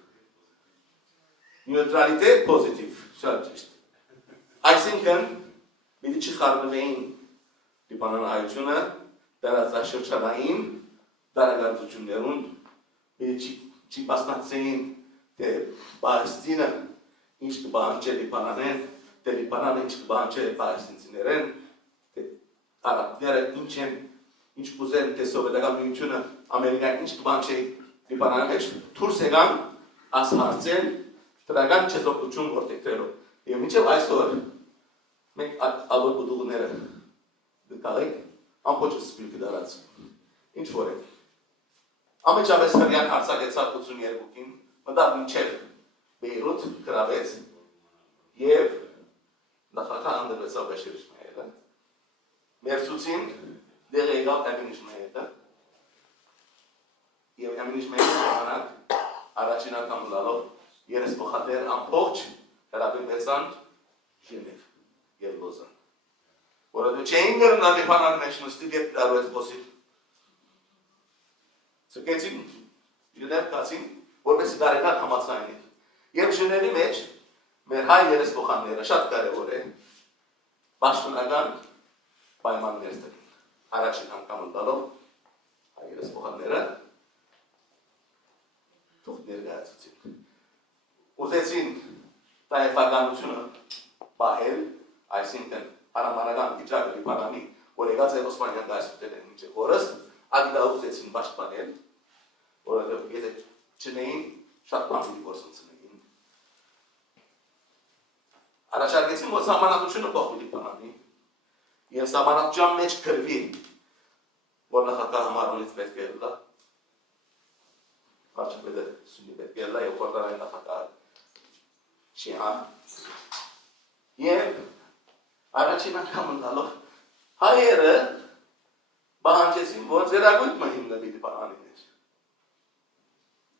Նյութրալիտետ պոզիտիվ, շատ ճիշտ։ Այսինքն, պիտի չխառնվեին Լիբանանայությունը տարածաշրջանային դարակարգություններուն, պիտի չմասնակցեին թե Պաղեստինը ինչ կբանջե Լիբանանեն, թե Լիբանանը ինչ կբանջե պաղեստինցիներեն, թե արաբները ինչ են, ինչ կուզեն, թե սովետական միությունը Ամերիկան ինչ կբանջե Լիբանանի մեջ, դուրս եկան աս հարցեն դրական չեզոքություն որդեքրելով։ Եվ մինչև այսօր մենք ալոր բուդուղները գտարեք, ամբողջ սպիրկը դարած, ինչ որ է։ Ամեջավես հրյան հարցակեցավ 82-ին, մտավ մինչև Բեյրութ գրավեց և նախագահ ընդրվեցավ Բաշիր Իսմայելը, մերսուցին դեղ եկավ Էմին Իսմայելը և Էմին Իսմայելը ժամանակ առաջին անգամ լալով երեսփոխատներ ամբողջ հրավիրվեցան Ժնև և Լոզան, որովհետև չէին գտնալ Լիբանանի մեջ նստի և դարվեց խոսիլ։ Ցկեցին Ժնև կացին, որպեսզի դարեկան համաձայնեն։ Եվ Ժնևի մեջ մեր հայ երեսփոխանները շատ կարևոր է պաշտոնական պայմաններ դրին։ Առաջին անգամ ընդալով հայ երեսփոխանները թուղթ ներկայացուցին։ Ուզեցին տայեֆականությունը պահել, այսինքն հարամանական վիճակը Լիբանանի, որ եկած է Օսմանյան դաշտերեն մինչև օրս, ադիդա ուզեցին պաշտպանել, որովհետև եթե չնեին, շատ բան գործընծնեին։ Առաջարկեցին, որ սահմանադրությունը փոխվի Լիբանանի, և սահմանադրության մեջ գրվի, որ նախագահ Մարոնից պետք է ելնա, վարչապետը Սունի պետք է ելնա և խորհրդարանի նախագահ Շիհան, և առաջին անգամ ընդալով հայերը պահանջեցին, որ ձեռագույթը հիմնվի Լիբանանի մեջ։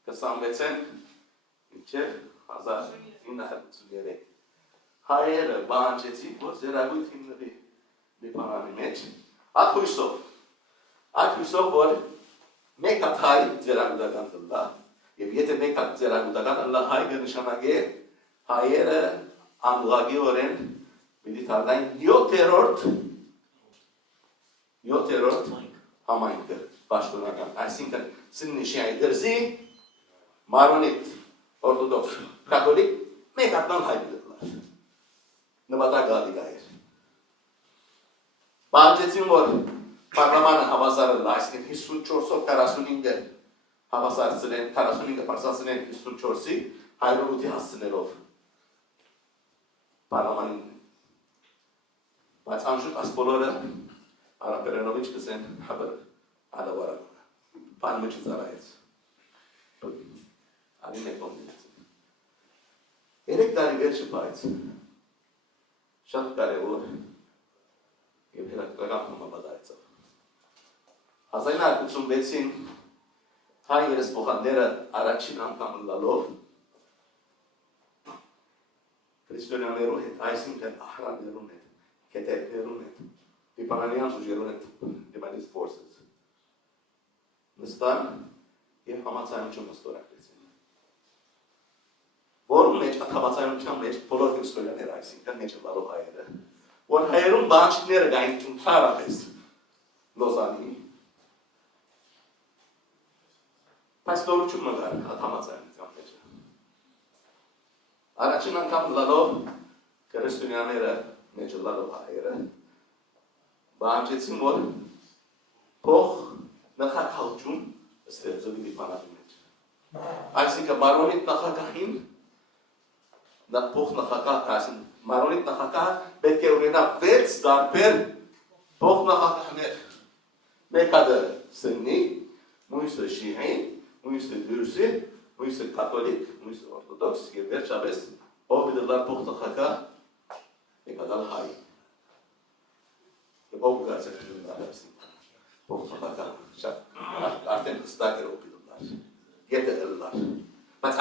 26-ին մինչև 1983 հայերը պահանջեցին, որ ձեռագույթը հիմնվի Լիբանանի մեջ, այդ հույսով, որ մեկ հատ հայ ձեռագուտական դլա, և եթե մեկ հատ ձեռագուտական դլա հայ կնշանակե հայերը անուղագիորեն պիտի դառնային 7-րդ համայնքը պաշտոնական, այսինքն Սննիշիայի դրսի Մարոնիտ, օրթոդոքս, կաթոլիկ, մեկ հատ հայ դլա, նպատակ գալիգայր։ Պահանջեցին, որ պարլամանը հավասարը լա, այսինքն 54-ով 45-ը հավասարցնեն, 45-ը պարսացնեն 54-ի, 108-ի հասցնելով պարլամանին։ Բայց անշուտ աս բոլորը արաբերենով ինչ կսեն հաբր ալավարակը, պանմը չծարայեց։ Ալին է կոնդինեցին։ 3 տարի վերջը բայց շատ կարևոր և հերակրական համապատայեցավ։ 1986-ին հայ երեսփոխանները առաջին անգամ լալով քրիստոնյաներու հետ, այսինքն ահրաներուն հետ, կետերներուն հետ, Լիբանանյան ուժերուն հետ, Lebanese forces, նստան և համացայնություն ստորագրեցին։ Որում մեջ, այդ համացայնության մեջ, բոլոր քրիստոնյաները, այսինքն մեջ լալով հայերը, որ հայերուն բանջիկները գային ընդհանրապես Լոզանի, բայց նորություն մգար այդ համացայնության մեջ։ Առաջին անգամ լալով քրիստոնյաները մեջլալով հայերը բանջեցին որ փող նախաքաղություն ստեղծվի դիպանալի մեջ այսինքն մարոնիտ նախագահին նա փող նախագահ ասին մարոնիտ նախագահ պետք է ունենա 6 տարբեր փող նախագահներ մեկը սննի մույսը շիհի մույսը դուրսի մույսը կաթոլիկ մույսը օրթոդոքս եւ վերջապես ով դեռ փող նախագահ եկադալ հայ ով գացել դուրսի փող նախագահ շատ արդեն ստակ էր օգտվում գետը լար բայց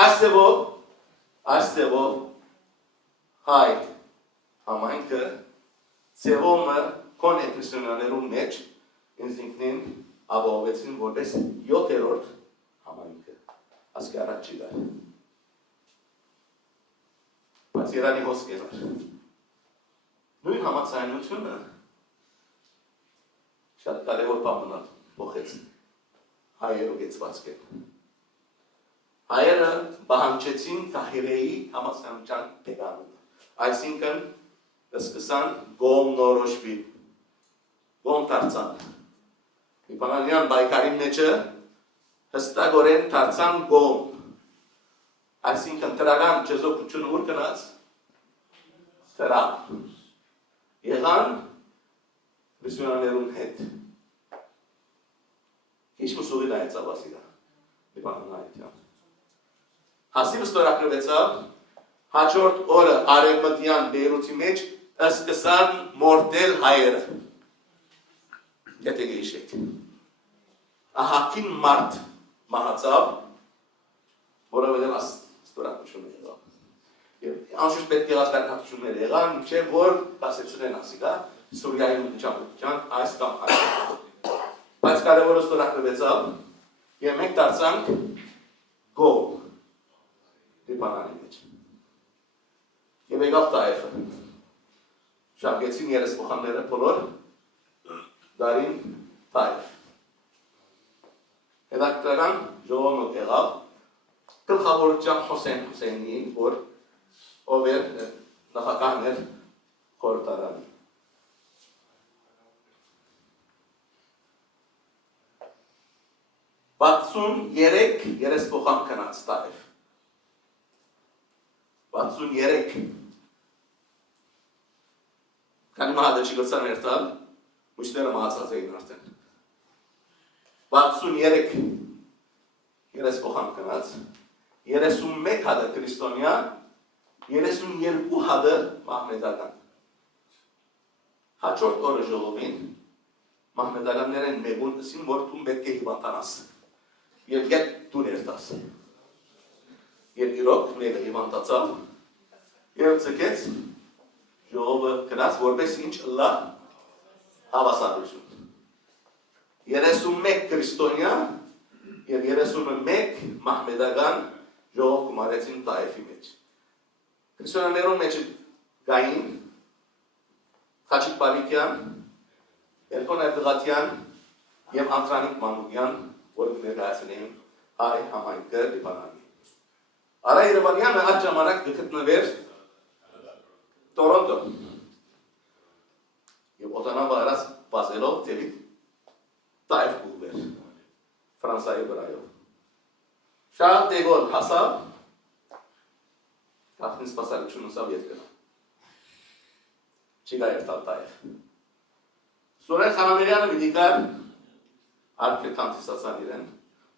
աստեվով հայ համայնքը ծևոմը կոնե քրիստոնյաներուն մեջ ինձ ինքնին ապահովեցին որպես 7-րդ համայնքը ասկի առաջ չի գար բայց Իրանի հոսքեր նույն համացայնությունը շատ կարևոր բան փոխեց հայերու գեցվածքեն հայերը բանջեցին Թահիրեի համասանության դեգանումը այսինքն սկսան գոմ նորոշվի գոմ դարձան Իբանալյան բայկարի մեջը հստակորեն դարձան գոմ այսինքն տրական ճեզոքությունը ուր գնաց տրավ եղան քրիստոնյաներուն հետ քիչ մսուղի դայցավ ասիգա Իբանալյան Հասիվ ստորակրվեցավ հաջորդ օրը արևմտյան Բեյրութի մեջ սկսան մորտել հայերը եթե գիշեք ահակին մարդ մահացավ որովհետև ստորակրությունը եղավ եւ անշուշտ պետք է հասկանալիություններ եղան չէ որ ասեցին ասիգա Սուրիայի միջամտության այս կամ այս բայց կարևորը ստորակրվեցավ եւ մենք դարձանք գոհ դիպանալի մեջ եւ եկավ Տայեֆը շարգեցին երեսփոխանները բոլոր դարին Տայեֆ հետաքրքրական ժողովուրդ եղավ գլխավորությամբ Հոսեյնի որ ով էր նախագահն էր խորհրդարանի 63 երեսփոխան կնած Տայեֆ 63 Քանի մահա չի գցան երթալ մուշները մահացած էին արդեն 63 երեսփոխան կնած 31 հատը քրիստոնյա 32 հատը մահմեդական հաջորդ օրը ժողովին մահմեդականներն մեկուն ասին որ դու պետք է հիվանդանաս եւ գետ դու ներտաս եւ իրոք մեկը հիվանդացավ եւ ցկեց ժողովը կնաց որպես ինչ լա հավասարություն 31 քրիստոնյա եւ 31 մահմեդական ժողով կմարեցին Տայեֆի մեջ քրիստոնյաներուն մեջ գային Խաչիկ Պալիկյան Էլկոն Էրդղատյան եւ Անտրանիկ Մանուկյան որ ներկայացնեն հայ համայնքը Լիբանանի Արա Երևանյանը այդ ժամանակ գտնվեր Տորոնտո եւ օտանավարած բազելով դեպի Տայեֆ գուվեր Ֆրանսիայի վրայով Շարլ դե Գոլ հասավ Կախնի սպասարկություն ուսավ ետ գնա չի գա երթալ Տայեֆ Սուրեն Խանամերյանը միդիկար արկեքան թիսացան իրեն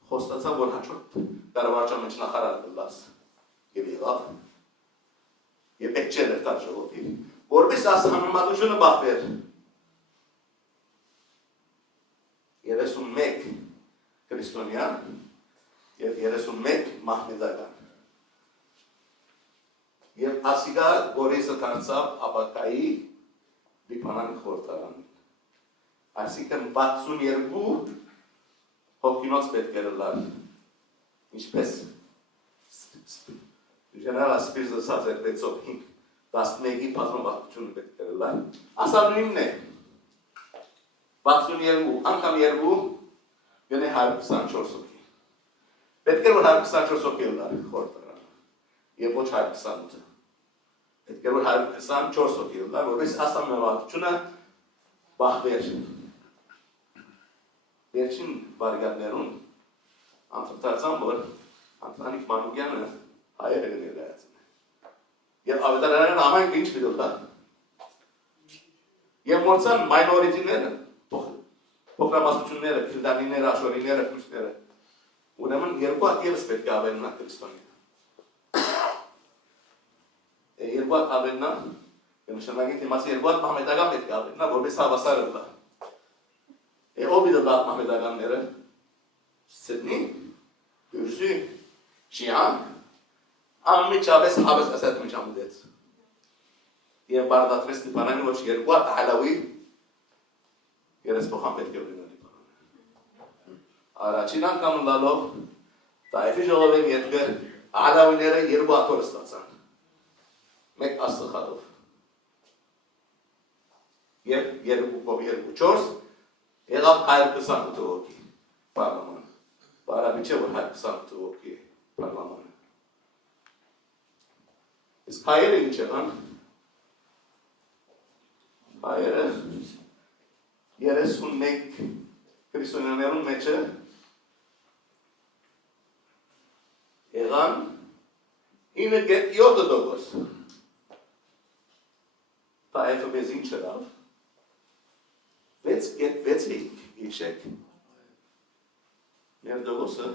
խոստացավ որ հաջորդ կառավարության մեջ նախարար կլաս եւ եղավ եւ պետք չէ երթալ ժողովի որպես ասանմատությունը բախվեր 31 քրիստոնյա եւ 31 մահմեդական եւ ասիգա Գորիսը դարձավ ապակայի Լիբանանի խորհրդարան այսինքն 62 հոգինոց պետք էր լար ինչպես General Spirza Sazer Betsov 11-ի բազմավարությունը պետք էր լար ասա նույնն է 62 անգամ 2 գնե 124 հոգի պետք է որ 124 հոգի լար խորհրդարան եւ ոչ 128 Այդ գերոր 124 հոգի լավ, որպես աստանավարությունը բախվեր։ Վերջին վարիանտներուն անդրադարձան, որ Անտանիկ Մանուկյանը հայերը ներկայացին։ Եվ ավետարանական ամենքը ինչ պիտի տա։ Եվ մորցան մայնորիտիները, փոքրամասնությունները, քրդանիները, աշորիները, քրդները։ Ուրեմն երկու հատ ևս պետք է ավելնա քրիստոնյա։ Երկու հատ ավելնա, նշանակի թեմասի երկու հատ մահմեդական պետք է ավելնա, որպես հավասարը տա։ Ով իդը դատ մահմեդականները, Սիդնի, Բյուրզի, Շիան, անմիջապես հավես ասատ միջամուդեց։ Եվ բարդատրես դիպանանի ոչ երկու հատ հալավի երեսպոխան պետք է ունենա դիպանանը։ Առաջին անգամ լալով Տայֆի ժողովեն ետգը հալավիները երկու հատորը ստացան։ Մեկ աստղխալով։ Եվ երկու կով երկու չորս եղավ 128 հոգի պարլաման։ Բարաբի չէ, որ 128 հոգի պարլամանը։ Իսկ հայերը ինչ եղան։ Հայերը 31 քրիստոնյաներուն մեջը եղան 9.7%։ Տայեֆը մեզ ինչ եղավ։ 6.6 իշեք։ Մեր դողոսը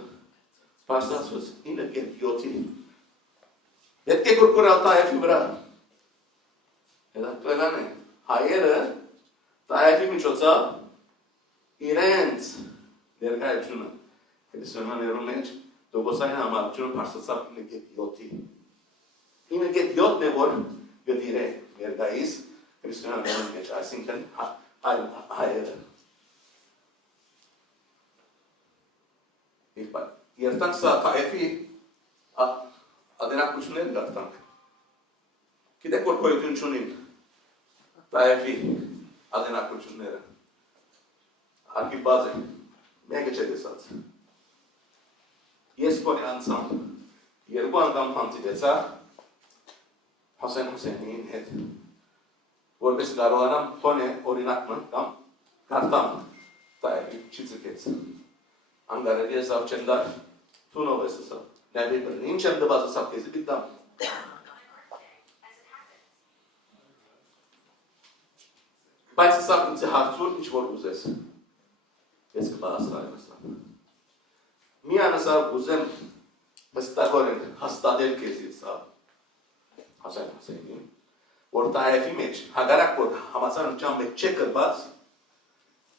պարսացուց 9.7-ի։ Պետք է կուրկուրալ Տայեֆի վրա։ Հետաքրքրական է, հայերը Տայեֆի միջոցով իրենց ներկայությունը քրիստոնյաներուն մեջ դողոսային համակարգությունը պարսացավ 9.7-ի։ 9.7-ն է, որ գտիրե ներկայիս քրիստոնյաներուն մեջ, այսինքն հայերը։ Երտանք սա Տայեֆի ադենակություններ գարտանք։ Գիտեք, որ կոյություն չունին Տայեֆի ադենակությունները։ Արկի բազ է, մեկը չէ դեսած։ Ես կոնի անցամ, երկու անգամ հանդիպեցա Հասեն Հուսեյնին հետ, որպես կարողանամ կոնի օրինակը կամ կարտամ Տայեֆի չի ձգեց։ Անգարելի է սավ չեմ դար, թունով ես սավ։ Նայբի բրին, ինչ եմ դվազը սավ կեզի բիտամ։ Բայց սավ ինձ է հարցուր, ինչ որ ուզես։ Ես կպահասրայում ասամ։ Մի անասավ ուզեմ մստագորեն հաստադել կեզի սավ։ Հասեն Հուսեյնին, որ Տայեֆի մեջ, հագարակ որ համացան ճամ մեջ չէ կրված,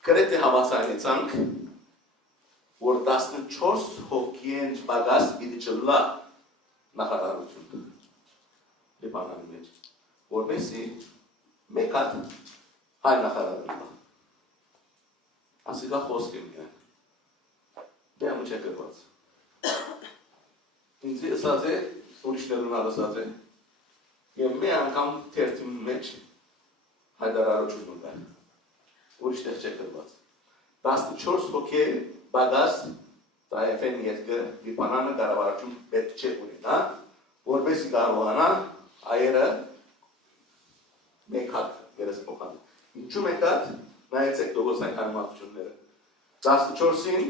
կրետ է համացանեցանք, որ 14 հոգի են բագաս պիտի չլա նախարարություն Լիբանանի մեջ, որպեսի մեկ հատ հայ նախարարություն։ Ասիկա խոսք եմ գան, դեմը չէ կրված։ Ինձի ասած է, ուրիշներուն ասած է, և մի անգամ թերթին մեջ հայդարարություն ունգան, ուրիշներ չէ կրված։ 14 հոգի բագաս Տայեֆեն ետգը Լիբանանը կառավարություն պետք չէ ունենա, որպեսզի կարողանա հայերը մեկ հատ երեսփոխան։ Ինչու մեկ հատ, նայեցեք դողոսային հարմարությունները։ 14-ին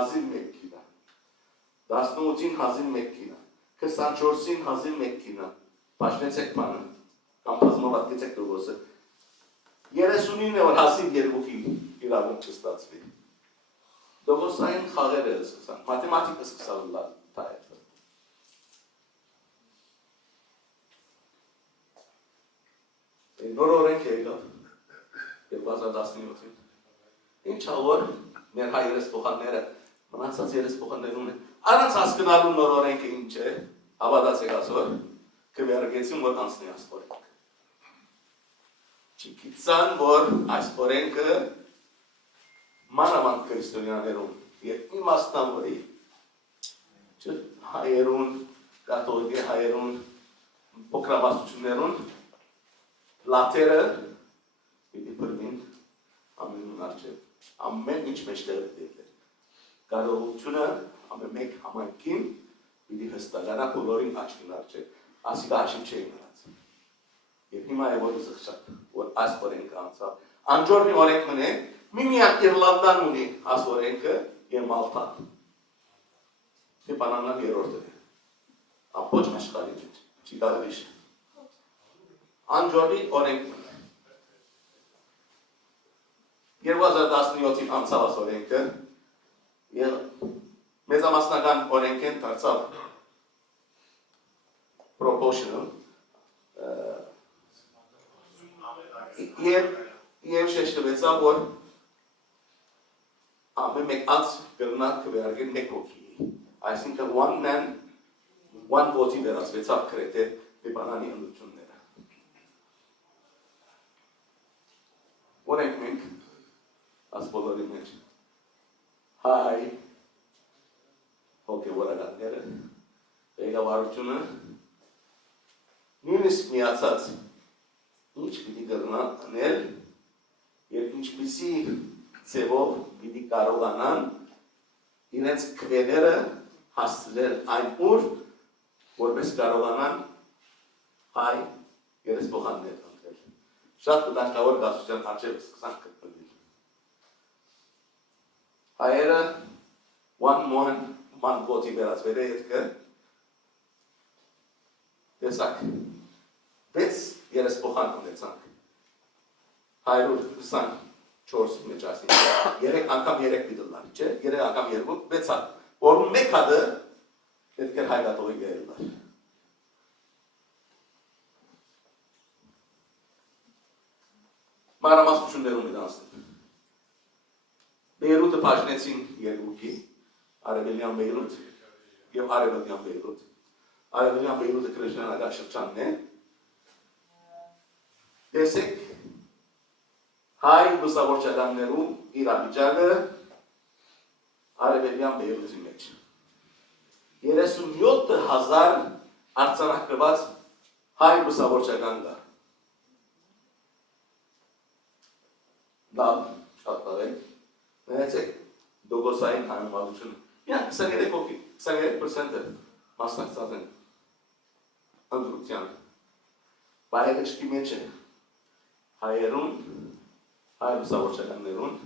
1001 կինա, 18-ին 1001 կինա, 24-ին 1001 կինա, պաշնեցեք բանը, կամ բազմավատկեցեք դողոսը։ 39-ին է, որ 12-ի իրավունք կստացվի։ Դողոսային խաղերը սկսան, մաթեմատիկը սկսան լալ Տայեֆը։ Նոր օրենք եկավ, 2017-ին։ Ինչա որ մեր հայ երեսփոխանները, մնացած երեսփոխաններում են, առանց հասկնալու նոր օրենքը ինչ է, հավատացեք ասոր, կվերգեցին, որ անցնի այս օրենք։ Չգիտան, որ այս օրենքը մանավանդ քրիստոնյաներուն եւ իմաստանորի հայերուն, կաթոլիկի հայերուն, փոքրամասնություններուն լաթերը պիտի բռնին ամենուն արջև, ամեն ինչ մեջտեղ դեպք է։ Կարողությունը ամեն մեկ համայնքին պիտի հստականա բոլորին աչքին արջև, ասիկա հաշիվ չէին հրած։ Եվ հիմա է որ զղջատ, որ այս օրենքը անցավ։ Անջորնի օրենք մնե, միմիակ Իռլանդան ունի այս օրենքը և Մալթան։ Թե բանանան երորդն է։ Ամբոչ աշխարհի մեջ, չի կարելի շ։ Անջորնի օրենք մնե։ 2017-ին անցավ այս օրենքը, և մեծամասնական օրենք են դարձավ proportional Եվ շեշտվեցավ, որ ամեն մեկ անց կրնա կվերարգեն մեկ հոգի։ Այսինքն one man, one vote-ի վերածվեցավ կրեթե Լիբանանի ընդությունները։ Որ ենք մենք աս բոլորի մեջ հայ հոգևորականները ղեկավարությունը նույնիսկ միացած ինչ պիտի կրնանել և ինչպիսի ձևով պիտի կարողանան իրենց քվեները հասցնել այն ուր, որպես կարողանան հայ երեսփոխաններ ընտրել։ Շատ վտանգավոր կացության առջև սկսան գտնվել։ Հայերը one vote-ի վերածվել է ետքը տեսակ 6 երեսփոխան ունեցանք 124 մեջ ասինքն 3 անգամ 3 պիտլան, չէ, 3 անգամ 2, 6 հատ, որ մեկ հատը պետք է հայկատողի գերելար։ Մանրամասնություններում է դանսնել։ Բեյրութը բաժնեցին երկուքի, արևելյան Բեյրութ և արևելյան Բեյրութ։ Արևելյան Բեյրութը քրիստոնեական շրջանն է։ Տեսեք հայ լուսավորչականներում իրավիճակը արևելյան Բեյրութի մեջ 37,000 արձանագրված հայ լուսավորչական կա։ Լավ, շատ բաղեք, նայեցեք դոգոսային հանմալությունը, միան 23% մասնակցած են ընդրության, բայեղեչքի մեջ է հայերուն, հայ լուսավորչականներուն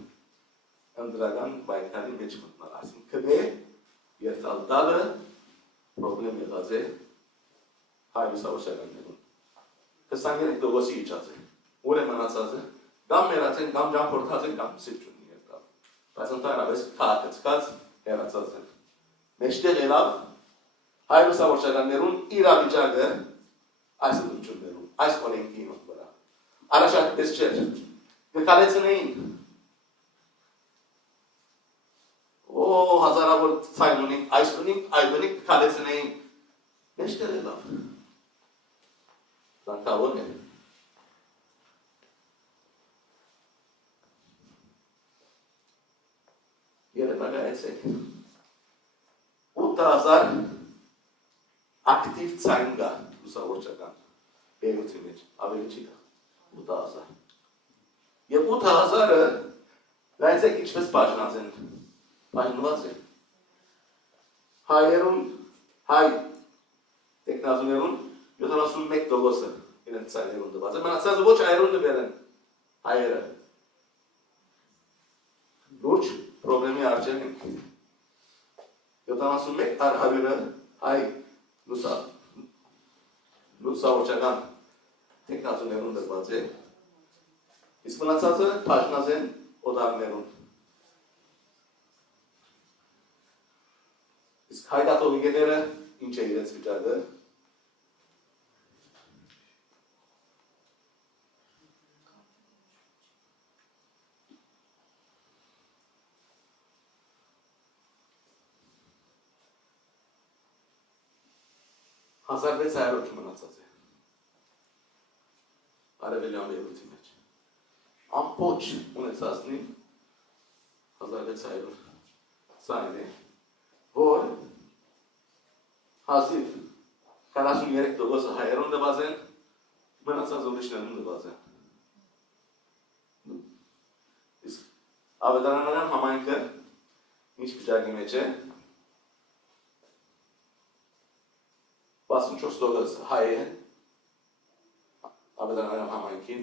ընդրական բայքանի մեջ մտնալ, այսինքն է երթալ դալը պրոբլեմ եղած է հայ լուսավորչականներուն։ 23% իջած է, ուր է մնացած է, կամ մերած են, կամ ճամփորդած են, կամ սիրջունի երկալ, բայց ընդհանրապես քաղաքացկած հեռացած են։ Մեջտեղ ելավ հայ լուսավորչականներուն իրավիճակը այս ընդրություններում, այս օրենքի վրա։ Առաջ այդպես չէր, կկալեցնեին, հազարավոր ցայն ունենք, այս ունենք, այդ ունենք, կկալեցնեին, մեջտեղ ելավ, զանքավոր է։ Երևակայեցեք, 8,000 ակտիվ ցայն կա լուսավորչական Բեյրութի մեջ, ավելի չի կա, 8,000։ Եվ 8,000-ը, նայեցեք ինչպես բաժնած են, բաժնված են։ Հայերուն, հայ տեխնազուներուն 71%-ը իրենց ցայներուն դված է, մնացածը ոչ հայերուն դվել են, հայերը։ Լուրջ պրոբլեմի արջև ենք։ 71%-ը հայ լուսավորչական տեխնազուներուն դված է, իսկ մնացածը բաժնած են օդարներուն։ Իսկ հայկատողիկները ինչ է իրենց վիճակը։ Հազար 600 մնացած է արևելյան Բեյրութի մեջ։ Ամբողջ ունեցածնի 1600 ցայն է, որ հազիվ 43%-ը հայերուն դված են, մնացած ուրիշներուն դված են։ Իսկ ավետարանական համայնքը ինչ վիճակի մեջ է, 64% հայ է, Աբեդանական համայնքին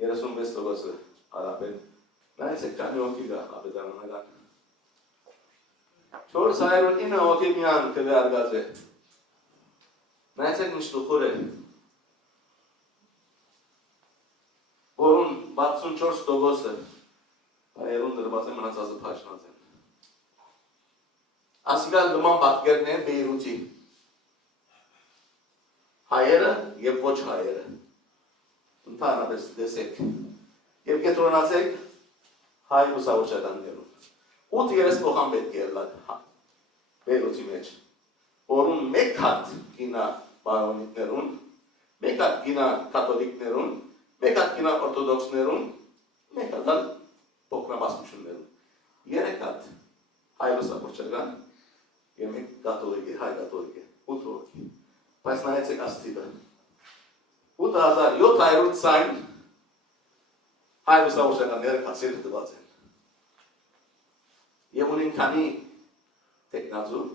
36% արաբ են, նայեցեք քանի հոգի կա աբեդանական 409 հոգի միան քվեարկած է, նայեցեք ինչ տխուր է, որուն 64% հայերուն դրված է մնացածը փաշնած են, ասիկալ նման պատկերն են Բեյրութի, հայերը և ոչ հայերը, ընդհանրապես տեսեք, և կետրոնացեք հայ լուսավորչականներում, 8 երեսփոխան պետք է ելնակ Բեյրութի մեջ, որուն մեկ հատ գինա բարոնիկներուն, մեկ հատ գինա կաթոլիկներուն, մեկ հատ գինա օրթոդոքսներուն, մեկ հատ փոքրամասնություններուն, 3 հատ հայ լուսավորչական և մեկ կաթոլիկ է, հայ կաթոլիկ է, 8 հոգի, բայց նայեցեք աստիպը, 8700 ցայն հայ լուսավորչականները կացել դված են, և ունին քանի տեքնազու,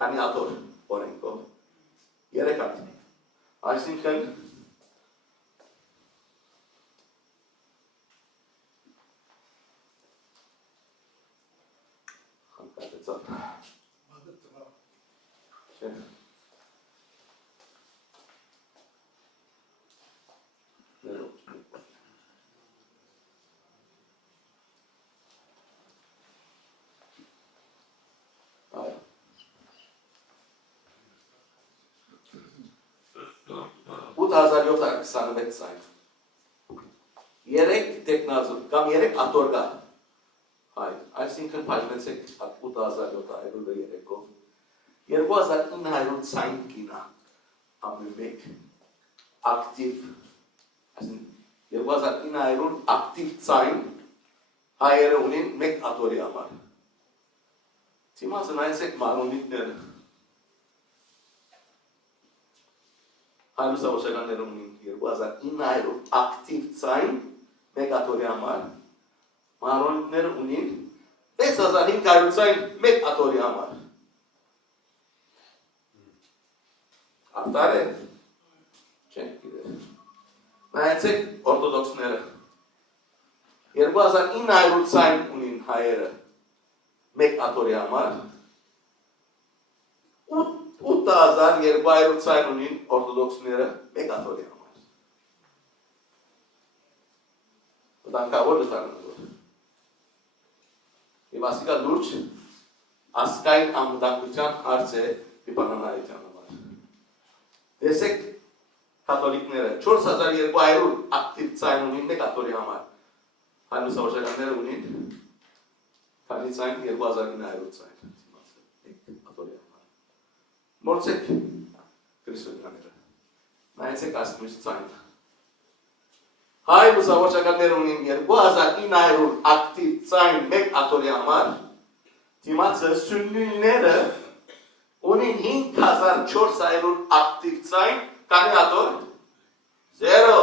քանի ատոր օրենքով, 3 հատ, այսինքն $8,726 ցայն, 3 տեքնազու, կամ 3 ատոր կա, այսինքն պաշնեցեք 8700-ով, 2900 ցայն կինա, ամեն մեկ ակտիվ, 2900 ակտիվ ցայն հայերը ունին մեկ ատորի համար, թիմացը նայեցեք մանոնիկները, հայ լուսավորչականները ունին 2900 ակտիվ ցայն մեկ ատորի համար, մանոնիկները ունին 6500 ցայն մեկ ատորի համար, արտար է, չենք գիրել, նայեցեք օրթոդոքսները, 2900 ցայն ունին հայերը մեկ ատորի համար, 8200 ցայն ունին օրթոդոքսները մեկ ատորի համար, վտանգավոր լտանավոր, և ասիկա լուրջ ասկային անվտանգության հարց է պիպանանայության համար, տեսեք կաթոլիկները 4200 ակտիվ ցայն ունին մեկ ատորի համար, հայ լուսավորչականները ունին քանի ցայն 2900 ցայն, մորցեք քրիստոնյաները, նայեցեք աստմույս ցայնը, հայ լուսավորչականները ունին 2900 ակտիվ ցայն մեկ ատորի համար, դիմացը սուննիները ունին 5400 ակտիվ ցայն, քանի ատոր? 0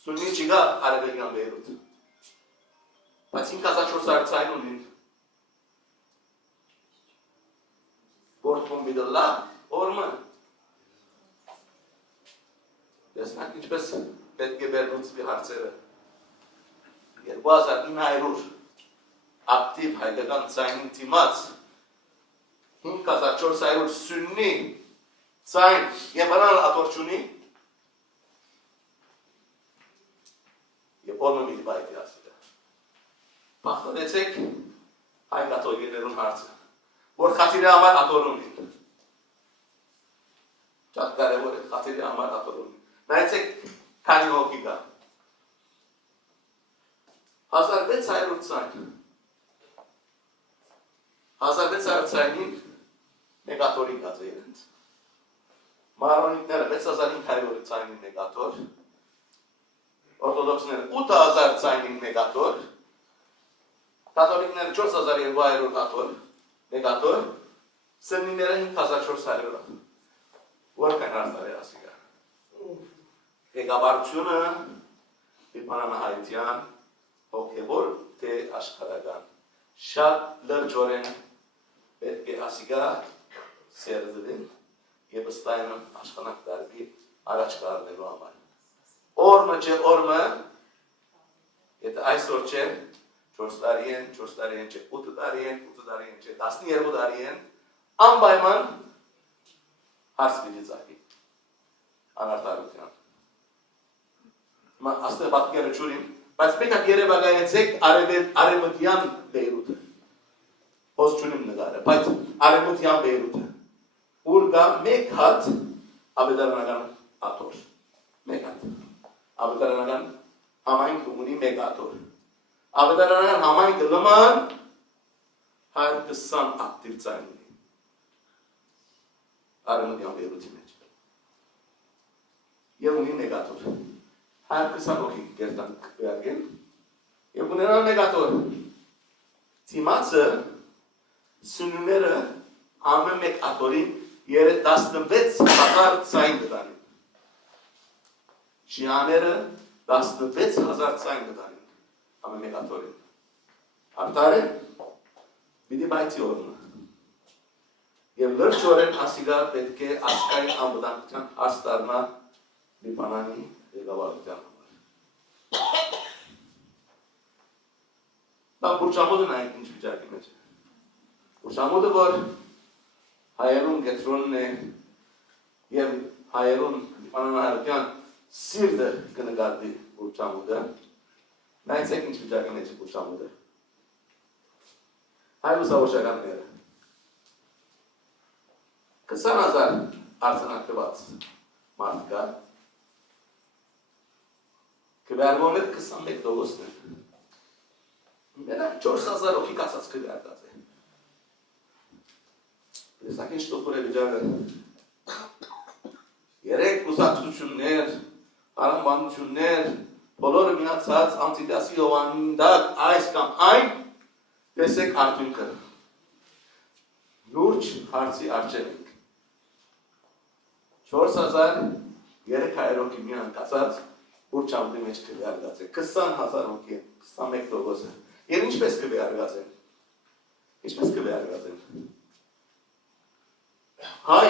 Սուննի չկա արևելյան Բեյրութ, բայց 5400 ցայն ունին, Որտվում բիդլա, օրմը, տեսնակ ինչպես պետք է վերնուցվի հարցերը, 2900 ակտիվ հայկական ցայնին թիմաց, 5400 սուննի ցայն և բանալ ատորչունի, և օրմը միլի բայտի ասիլը, պախտանեցեք հայ կաթոլիկներուն հարցը, որ խաթիրի համար ատոր ունին, շատ կարևոր է խաթիրի համար ատոր ունին, նայեցեք քանի հոգի կա, 1600 ցայն, 1600 ցայնին մեկ ատորի կած է իրենց, մարոնիկները 6500 ցայնին մեկ ատոր, օրթոդոքսները 8000 ցայնին մեկ ատոր, կաթոլիկները 4200 ատոր, մեկ ատոր, սննիները 5400, որքան արդար է ասիկա, ղեկավարությունը պիպանանահայության հոգևոր թե աշխարհական շատ լրջորեն պետք է ասիկա սերզվին եւ ըստայնը աշխատանք դարվի առաջ կառնելու համար։ Օրը չէ օրը եթե այսօր չէ 4 տարի են, 4 տարի են չէ 8 տարի են, 8 տարի են չէ 12 տարի են անպայման հարց պիտի ծագի անարտարության։ Հիմա աստեղ պատկերը չունիմ, բայց մենք երևակայեցեք արևմտյան Բեյրութը։ Հոս չունիմ նկարը, բայց արևմտյան Բեյրութը, ուր կա մեկ հատ ավետարանական աթոռ, մեկ հատ, ավետարանական համայնք ունի մեկ աթոռ, ավետարանական համայնքը նման 120 ակտիվ ծայն ունի, արևմտյան Բեյրութի մեջ, և ունի մեկ աթոռ, 120 հոգի կերտանք կվերգեն, և ունենան մեկ աթոռ, թիմացը սունուները ամեն մեկ աթորին 16,000 ծայն կտանին։ Շիաները 16,000 ծայն կտանին ամեն մեկ աթորին։ Արդար է, պիտի բայցի օրնը։ Եվ լրջորեն ասիգա պետք է աշխարհի անվտանգության հարց դառնա Լիբանանի ղեկավարության համար։ Դա բուրճամոդը նայեք ինչ վիճակի մեջ է։ Բուրճամոդը, որ հայերուն կետրոնն է և հայերուն Լիբանանահայության սիրտը կնկատվի բուրճամոդը, նայեցեք ինչ վիճակի մեջ է բուրճամոդը։ Հայ լուսավորչականները 20,000 արձանագրված մարդ կա, քվեարկվում է 21%-ն է։ Մենակ 4,000 հոգի կացած քվեարկած է։ Տեսակ ինչ տոքոր է վիճակը։ 3 կուսակցություններ, արամբանություններ, բոլորը միացած անտիդասի հովանդակ այս կամ այն, տեսեք արդյունքը։ Լուրջ հարցի առջև ենք։ 4,300 հոգի միան կացած բուրճամոդի մեջ քվեարկած է, 20,000 հոգի են, 21%-ը։ Եվ ինչպես քվեարկած են։ Ինչպես քվեարկած են։ Հայ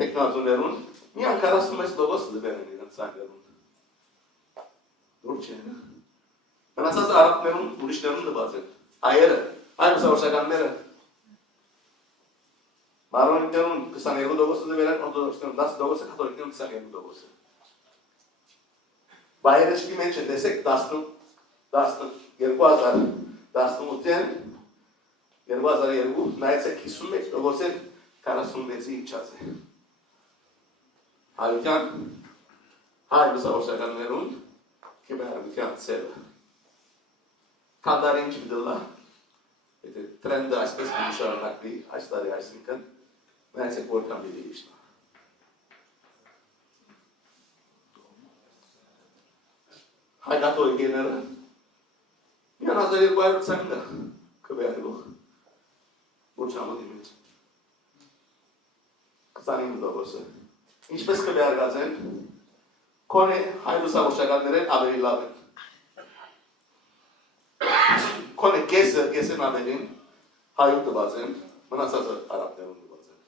տեխնազուներուն միան 46% դվեր են իրենց ծանգերուն։ Դուր չէ։ Մնացած արաբներուն ուրիշներուն դված են։ Հայերը, հայ լուսավորչականները մարոնիկներուն 22% դվեր են, օրթոդոքսներուն 10%, կաթոլիկներուն 22%։ Բայերեչքի մեջ է տեսեք 2018-ին 2002 նայեցեք 51%-ին 46-ի իջած է։ Հայության հայ լուսավորչականներուն քվեարկության ծևը։ Քանդարի ինչ դլա, եթե տրենդը այսպես շարունակվի այս տարի այսինքն նայեցեք որքան պիտի իջնա։ Հայ կաթոլիկները միան 1200 ծանգը քվեարկող բուրճամոդի մեջ 29%-ը։ Ինչպես քվեարկած են, կոնե հայ լուսավորչականները ավելի լավ են։ Կոնե կեսեն ավելին հայում տված են, մնացածը արաբներում տված են։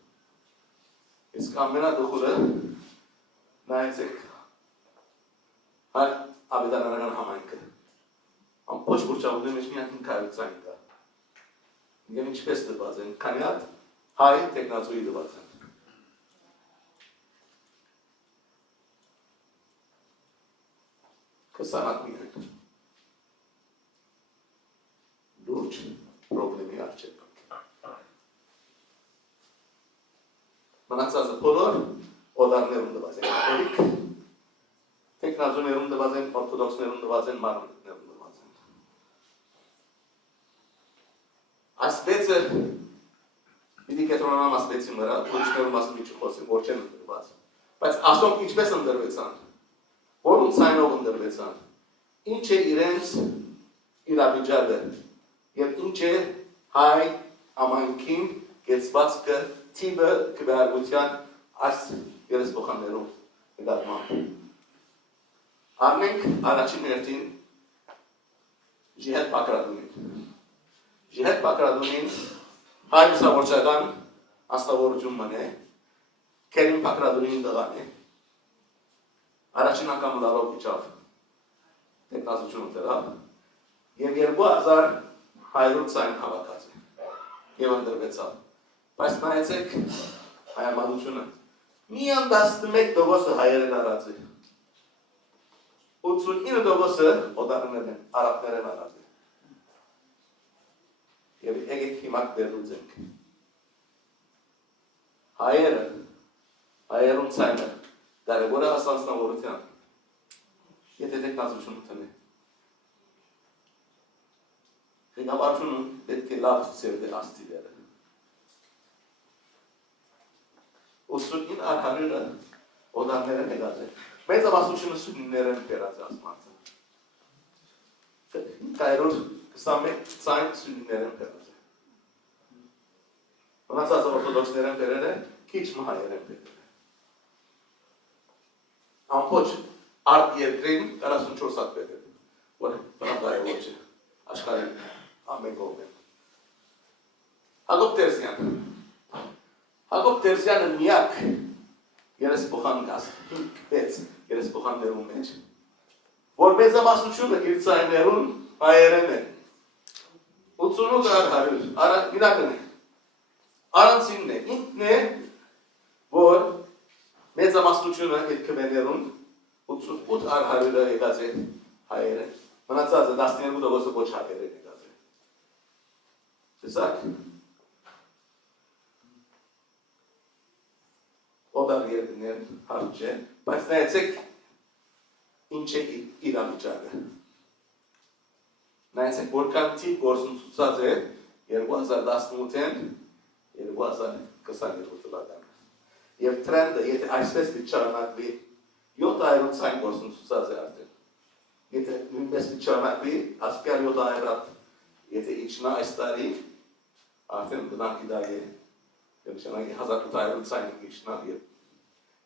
Իսկ ամենադխուրը նայեցեք հայ ավետարանական համայնքը։ Ամբողջ բուրճամոդի մեջ միայն 500 ծայն կա։ Եվ ինչպես տված են, քանի հատ հայ տեխնազուի տված են։ Կսանակ միայն։ Լուրջ պրոբլեմի առջև։ Մնացածը բոլոր օդարներում տված են, կաթոլիկ, տեխնազուներում տված են, օրթոդոքսներում տված են, մարոնիկներում տված են։ Ասպեցը պիտի կետրոնանամ ասպեցի վրա, ուրիշներում ասում մի չխոսեմ, որ չեն ընդրված։ Բայց ասոնք ինչպես ընդրվեցան, որում ցայնով ընդրվեցան, ինչ է իրենց իրավիճակը և ինչ է հայ ամայնքին կեցվածքը թիվը քվեարկության այս երեսփոխաններում նկատմամբ։ Առնենք առաջին հերթին Ժիհեդ Բակրադունին։ Ժիհեդ Բակրադունին հայրուսավորչական աստավորություն մնե, կերին պակրադունին դղան է, առաջին անգամ լարով իջավ, տեկնազություն ուտերավ, և 2500 հավաքած է, և ընդրվեցավ, բայց նայեցեք հայամանությունը, միան 11% հայերեն արած է, 89% օդարներ են, արապներ են արած է, և եկեք հիմակ դերլուց ենք, հայերուն ցայնը, կարևոր է ասանցնավորության, եթե տեկնազություն ուտեն է, Ղեկավարությունը պետք է լավ սերդե աստիվերը։ 8900-ը օդանները նեղած է։ Մեծամասնությունը սուննիներ են բերած ասմարցը։ 521 ցայն սուննիներ են բերած է։ Մնացածը օրթոդոքսներ են բերել է, քիչ մահայեր են բերել է։ Ամբողջ արդ երկրին 44 հատ բերել է, որ բնագարևոր չէ, աշխարհի ամեն կողմեն։ Հակոբ Տերզյանը միակ երեսփոխան գազ, 5-6 երեսփոխաններում մեջ, որ մեծամասնությունը իր ցայներուն հայերեն է, 8800, իրակն է, առանցինն է, ինքն է, որ մեծամասնությունը իր քվեներուն 8800-ը եկած է հայերեն, մնացածը 12%-ը ոչ հայերեն եկած է։ Տեսակ, օդար երկներ հարկ չէ, բայց նայեցեք ինչ է իրավիճակը։ Նայեցեք որքան թիվ գործունեացած է 2018-ին 2022 թվականը։ Եվ տրենդը, եթե այսպես շարունակվի, 700 ցայն գործունեացած է արդեն։ Եթե նույնպես շարունակվի, ասկալ 700, եթե իջնա այս տարի, արդեն բնանկի դարի է։ Եվ շանագի 1800 ցայնի իջնա և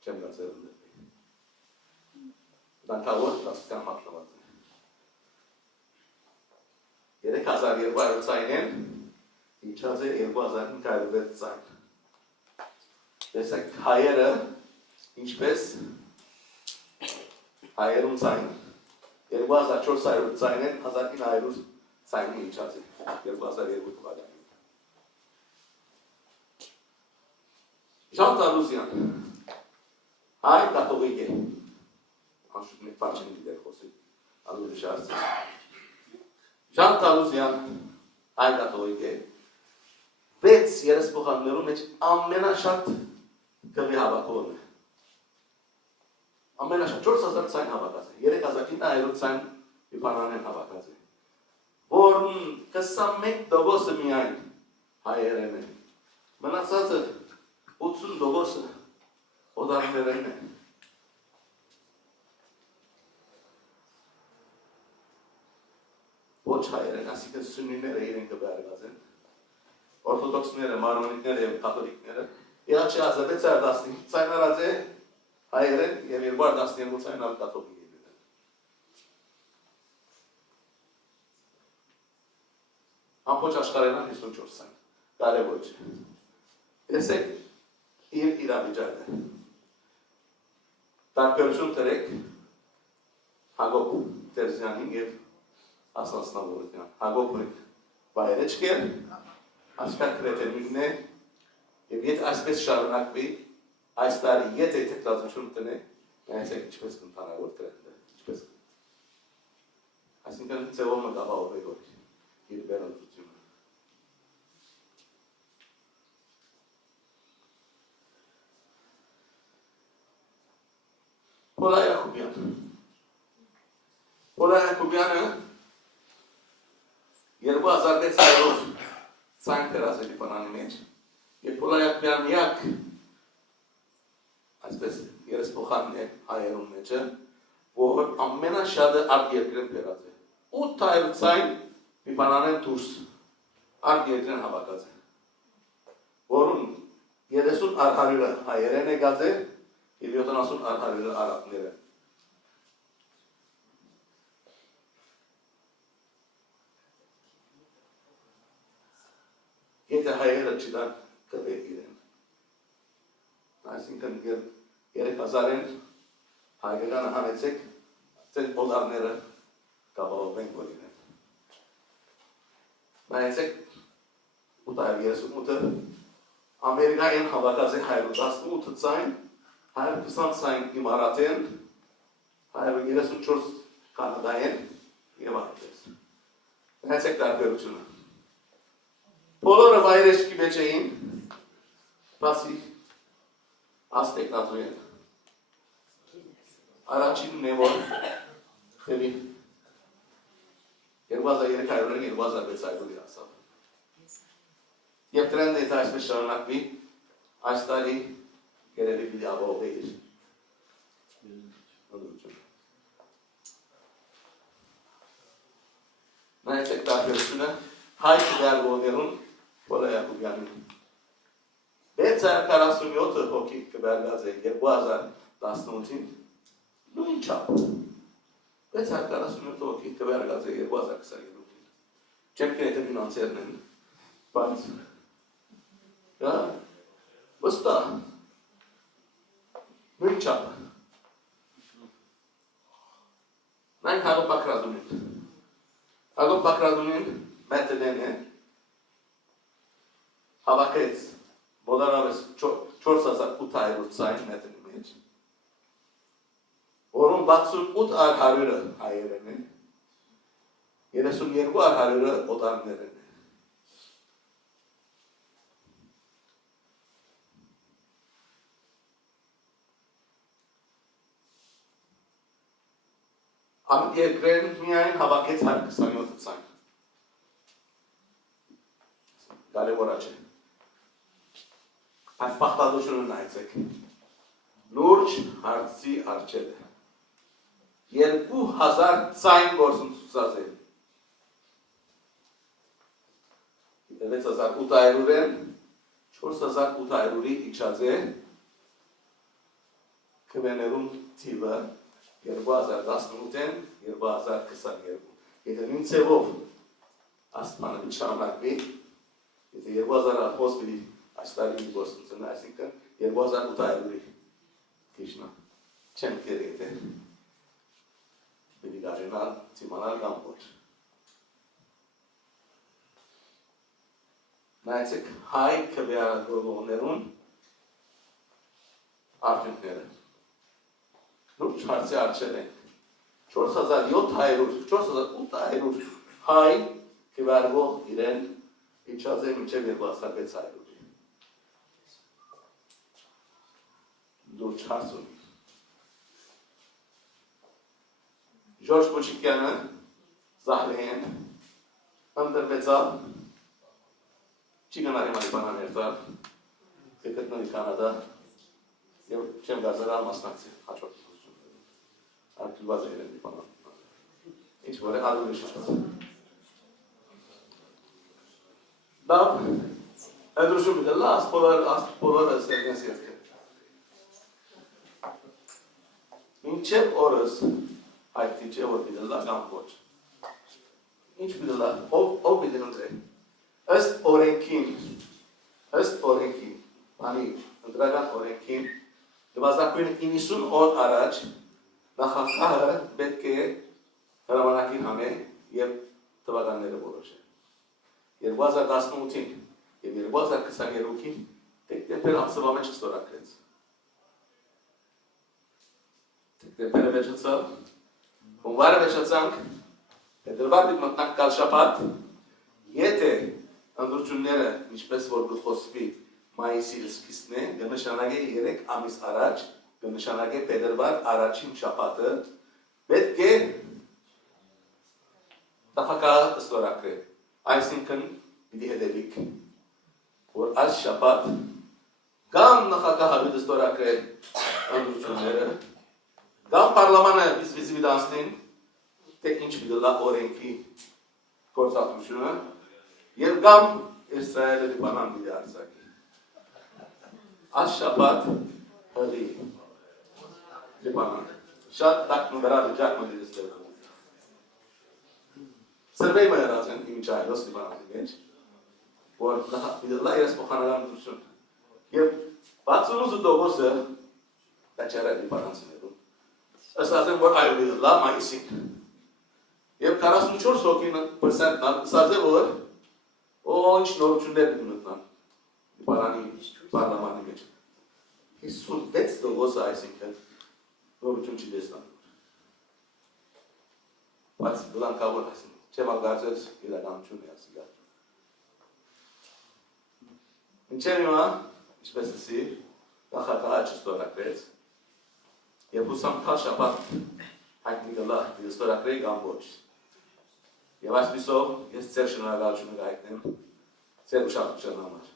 չեմ գացել ընդրվի։ Բնանկավոր դաստյան մատնված է։ 3200 ցայն են, իջած է 2500 ցայն։ Տեսեք հայերը, ինչպես հայերուն ցայն, 2400 ցայն են, 1900 ցայնի իջած է, 2002 թվականին։ Ժան Տալուզյան, հայ կաթողիկ է, անշուտ մեկ պար չեն դիտեր խոսի, ալուրի շարցի։ Ժան Տալուզյան, հայ կաթողիկ է, 6 երեսփոխաններում մեջ ամենաշատ գվի հավաքողն է։ Ամենաշատ 4000 ցայն հավաքած է, 3900 ցայն իպանան են հավաքած է, որն 21%-ը միայն հայերեն է, մնացածը 80%-ը օդարներեն է։ Ոչ հայերեն, ասիկը սուննիները իրեն կբերված են, օրթոդոքսները, մարոնիկները և կաթոլիկները, իղաչի ազավեց այր 15 ցայն արած է հայերեն և 212 ցայն ալ կաթոլիկ է դետել։ Ամբողջ աշխարհենան 54 ցայն, կարևոր չէ։ Տեսեք իր իրավիճակը։ Տարբերություն տրեք Հակոբ Տերզյանին և ասանցնավորության։ Հակոբը վայրեջք էր, ասկան կրետերմինն է, և եթե այսպես շարունակվի, այս տարի եթե տեկնազություն տնե, նայեցեք ինչպես կընթանավոր տրենդը, ինչպես այսինքն ձևով մտավավոր է գորի, իր բերանդությունը։ Պոլա Յակոբյանը 2600 ցայն պերած է լիպանանի մեջ, և Պոլա Յակոբյան միակ այսպես երեսփոխանն է հայերուն մեջը, որ ամենաշատը արդ երկրեն պերած է։ 800 ցայն լիպանանեն դուրս արդ երկրեն հավաքած է, որում 30-100-ը հայերեն եկած է, և 70-100-ը արաբներ են։ Եթե հայերը չդան կվեր իրեն։ Այսինքն 3000-ին հայկականը հանեցեք, ձեր դոլարները կապահովեն գորին են։ Նայեցեք 838-ը Ամերիկային հավաքած է 118 ցայն, 120 ցայն իմարատեն, 134 կանադայեն և այլպես։ Նայեցեք տարբերությունը։ Բոլորը վայրեջքի մեջ էին, բացի աստեկնածու են։ Առաջինն է, որ թեպի 2300-ին 2600-ի հասավ։ Եվ տրենդը եթե այսպես շարունակվի, այս տարի երևի պիտի ապահովի իր ընդրությունը։ Նայեցեք տարբերությունը հայ կվերգողներուն Պոլե Յակուբյանին։ 647 հոգի կվերգած է 2018-ին նույն չափ։ 647 հոգի կվերգած է 2022-ին։ Չեմ կրետը ֆինանսերն են, բայց վստահ նույն չափ։ Նայք Հակոբ Բակրադունին։ Հակոբ Բակրադունին մետելեն է հավաքեց մոդարավես 4800 ցայն մետրի մեջ, որում 68 արհարյուրը հայերեն են, 32 արհարյուրը օտարներեն են։ Երկրեն միայն հավաքեց 127 ցայն։ Կարևոր է։ Այս պախտadությունը նայեցեք։ Լուրջ հարցի արջել է։ 2000 ցայն գործընթացած է։ 6800-ն 4800-ի իջած է քվեներուն թիվը 2018-ին 2022։ Եթե նույն ցևով աստմանը շարունակվի, եթե 2000 հոսպիտի այս տարի գործունեությունը, այսինքն 2800-ի քիչնա։ Չեմ կերել եթե պիտի գարենալ ցիմանալ կամ ոչ։ Նայեցեք հայ քվեարողներուն արդյունքները։ Լուրջ հարցի արջել են 4800 հայ քվեարող իրեն իջած է մինչև 2600-ի։ Լուրջ հարց ունի։ Ժորժ Պոչիկյանը Զահլեեն ընդրվեցավ չի գնարի մայբանան երտար կգտնվի Կանադա և չեմ գազարալ մասնակցի հաչորդ արկիլված է երենի բանան ինչ որ է ալու է շուտած դավ ընդրուշում իդել աստ բոլորը ստերգենս ետքը մինչև օրս հայտի չէ որ պիդելա կամ ոչ ինչ պիդելա ով պիդել ընդրե ըստ օրենքին բանի ընդրական օրենքին դվազակույն 90 օր առաջ նախագահը պետք է հրամանակին հանե և թվականները որոշե 2018-ին և 2022-ին դեկտեմբեր ամսվա մեջ ստորագրեց դեկտեմբերը վերջացավ հունվարը վերջացանք փետրվար մտնանք կալ շաբաթ եթե ընդրությունները ինչպես որ գխոսվի մայիսի սկիզբն է կնշանակե 3 ամիս առաջ կնշանակե փետրվար առաջին շաբաթը պետք է նախագահը ստորագրե այսինքն պիտի հետևիկ որ այս շաբաթ կամ նախագահը պիտի ստորագրե ընդրությունները կամ պարլամանը վիզվի դանցնին թե ինչ պիտի լա օրենքի գործատությունը և կամ Իսրայելը դիպանան պիտի արձակի այս շաբաթ հղի դիպանան շատ տակ նուբերալ ջակ մդիրս դեպքում Սրվեյ մայրած են իմիջ այլոս դիպանանի մեջ որ լա երես փոխանական դրություն։ Եվ 68% դաչարի բանացիներում։ Ըստ ասեմ, որ այո լա մայիսին։ Եվ 44 հոգին պրսենտն ասաձե որ ինչ նորություններ ունենան պարլամանի մեջ։ 56% այսինքն նորություն չի տեսնան։ Բայց բլանկավոր այսինքն, չեմ ագարձել իրականություն է ասիգա։ Մինչև հիմա, ինչպես ասի, նախագահը չստորագրեց, եւ հուսամ քաշ շաբաթ հայտնի գլա ստորագրեի կամ ոչ։ Եվ այսպիսով ես ձեր շնորհակալությունը կհայտնեմ ձեր ուշադրության համար։